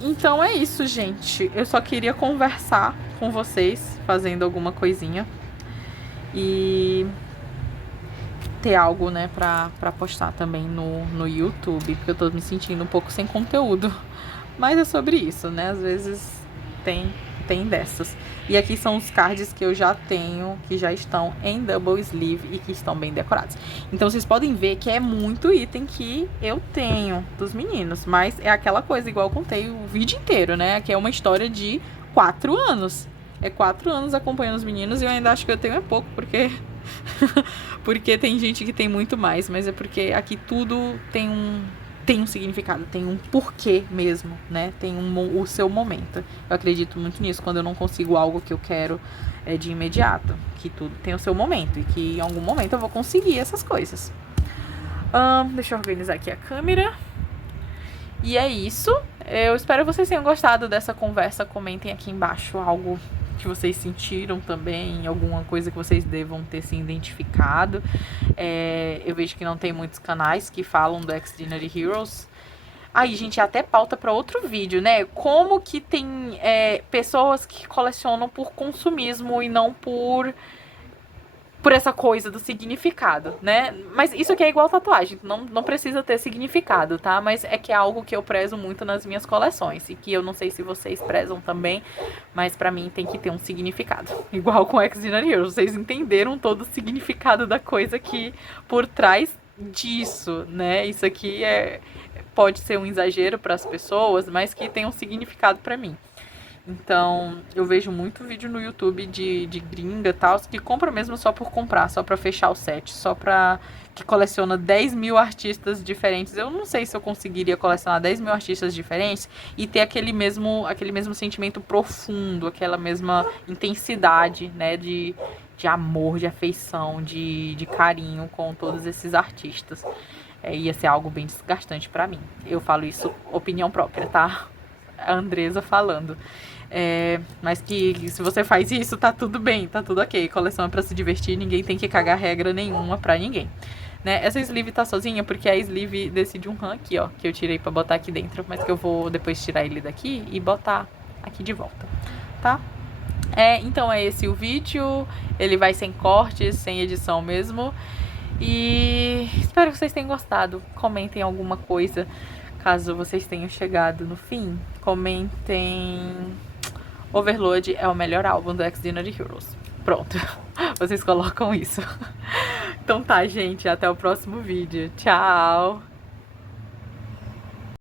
Então é isso, gente. Eu só queria conversar com vocês, fazendo alguma coisinha. E ter algo, né, pra postar também no YouTube, porque eu tô me sentindo um pouco sem conteúdo. Mas é sobre isso, né? Às vezes tem dessas. E aqui são os cards que eu já tenho, que já estão em double sleeve e que estão bem decorados. Então vocês podem ver que é muito item que eu tenho dos meninos, mas é aquela coisa, igual eu contei o vídeo inteiro, né? Aqui é uma história de 4 anos. É 4 anos acompanhando os meninos e eu ainda acho que eu tenho pouco, porque... porque tem gente que tem muito mais, mas é porque aqui tudo tem um significado, tem um porquê mesmo, né? Tem o seu momento. Eu acredito muito nisso, quando eu não consigo algo que eu quero de imediato, que tudo tem o seu momento e que em algum momento eu vou conseguir essas coisas. Deixa eu organizar aqui a câmera. E é isso. Eu espero que vocês tenham gostado dessa conversa. Comentem aqui embaixo algo que vocês sentiram também, alguma coisa que vocês devam ter se identificado. Eu vejo que não tem muitos canais que falam do Extraordinary Heroes, Aí, gente, até pauta para outro vídeo, né? Como que tem pessoas que colecionam por consumismo e não por essa coisa do significado, né? Mas isso aqui é igual tatuagem, não precisa ter significado, tá? Mas é que é algo que eu prezo muito nas minhas coleções e que eu não sei se vocês prezam também, mas pra mim tem que ter um significado. Igual com X-Dinner Heroes, vocês entenderam todo o significado da coisa aqui por trás disso, né? Isso aqui pode ser um exagero para as pessoas, mas que tem um significado pra mim. Então, eu vejo muito vídeo no YouTube de gringa e tal, que compra mesmo só por comprar, só pra fechar o set, só pra... que coleciona 10 mil artistas diferentes. Eu não sei se eu conseguiria colecionar 10 mil artistas diferentes e ter aquele mesmo sentimento profundo, aquela mesma intensidade, né, de amor, de afeição, de carinho com todos esses artistas. Ia ser algo bem desgastante pra mim. Eu falo isso, opinião própria, tá? A Andresa falando. Mas que se você faz isso, tá tudo bem, tá tudo ok. Coleção é pra se divertir, ninguém tem que cagar regra nenhuma pra ninguém. Né? Essa sleeve tá sozinha porque a sleeve desse de um RAM aqui, ó, que eu tirei pra botar aqui dentro, mas que eu vou depois tirar ele daqui e botar aqui de volta, tá? Então é esse o vídeo, ele vai sem cortes, sem edição mesmo. E espero que vocês tenham gostado. Comentem alguma coisa, caso vocês tenham chegado no fim. Comentem... Overload é o melhor álbum do X-Dinner Heroes. Pronto, vocês colocam isso. Então tá, gente, até o próximo vídeo. Tchau!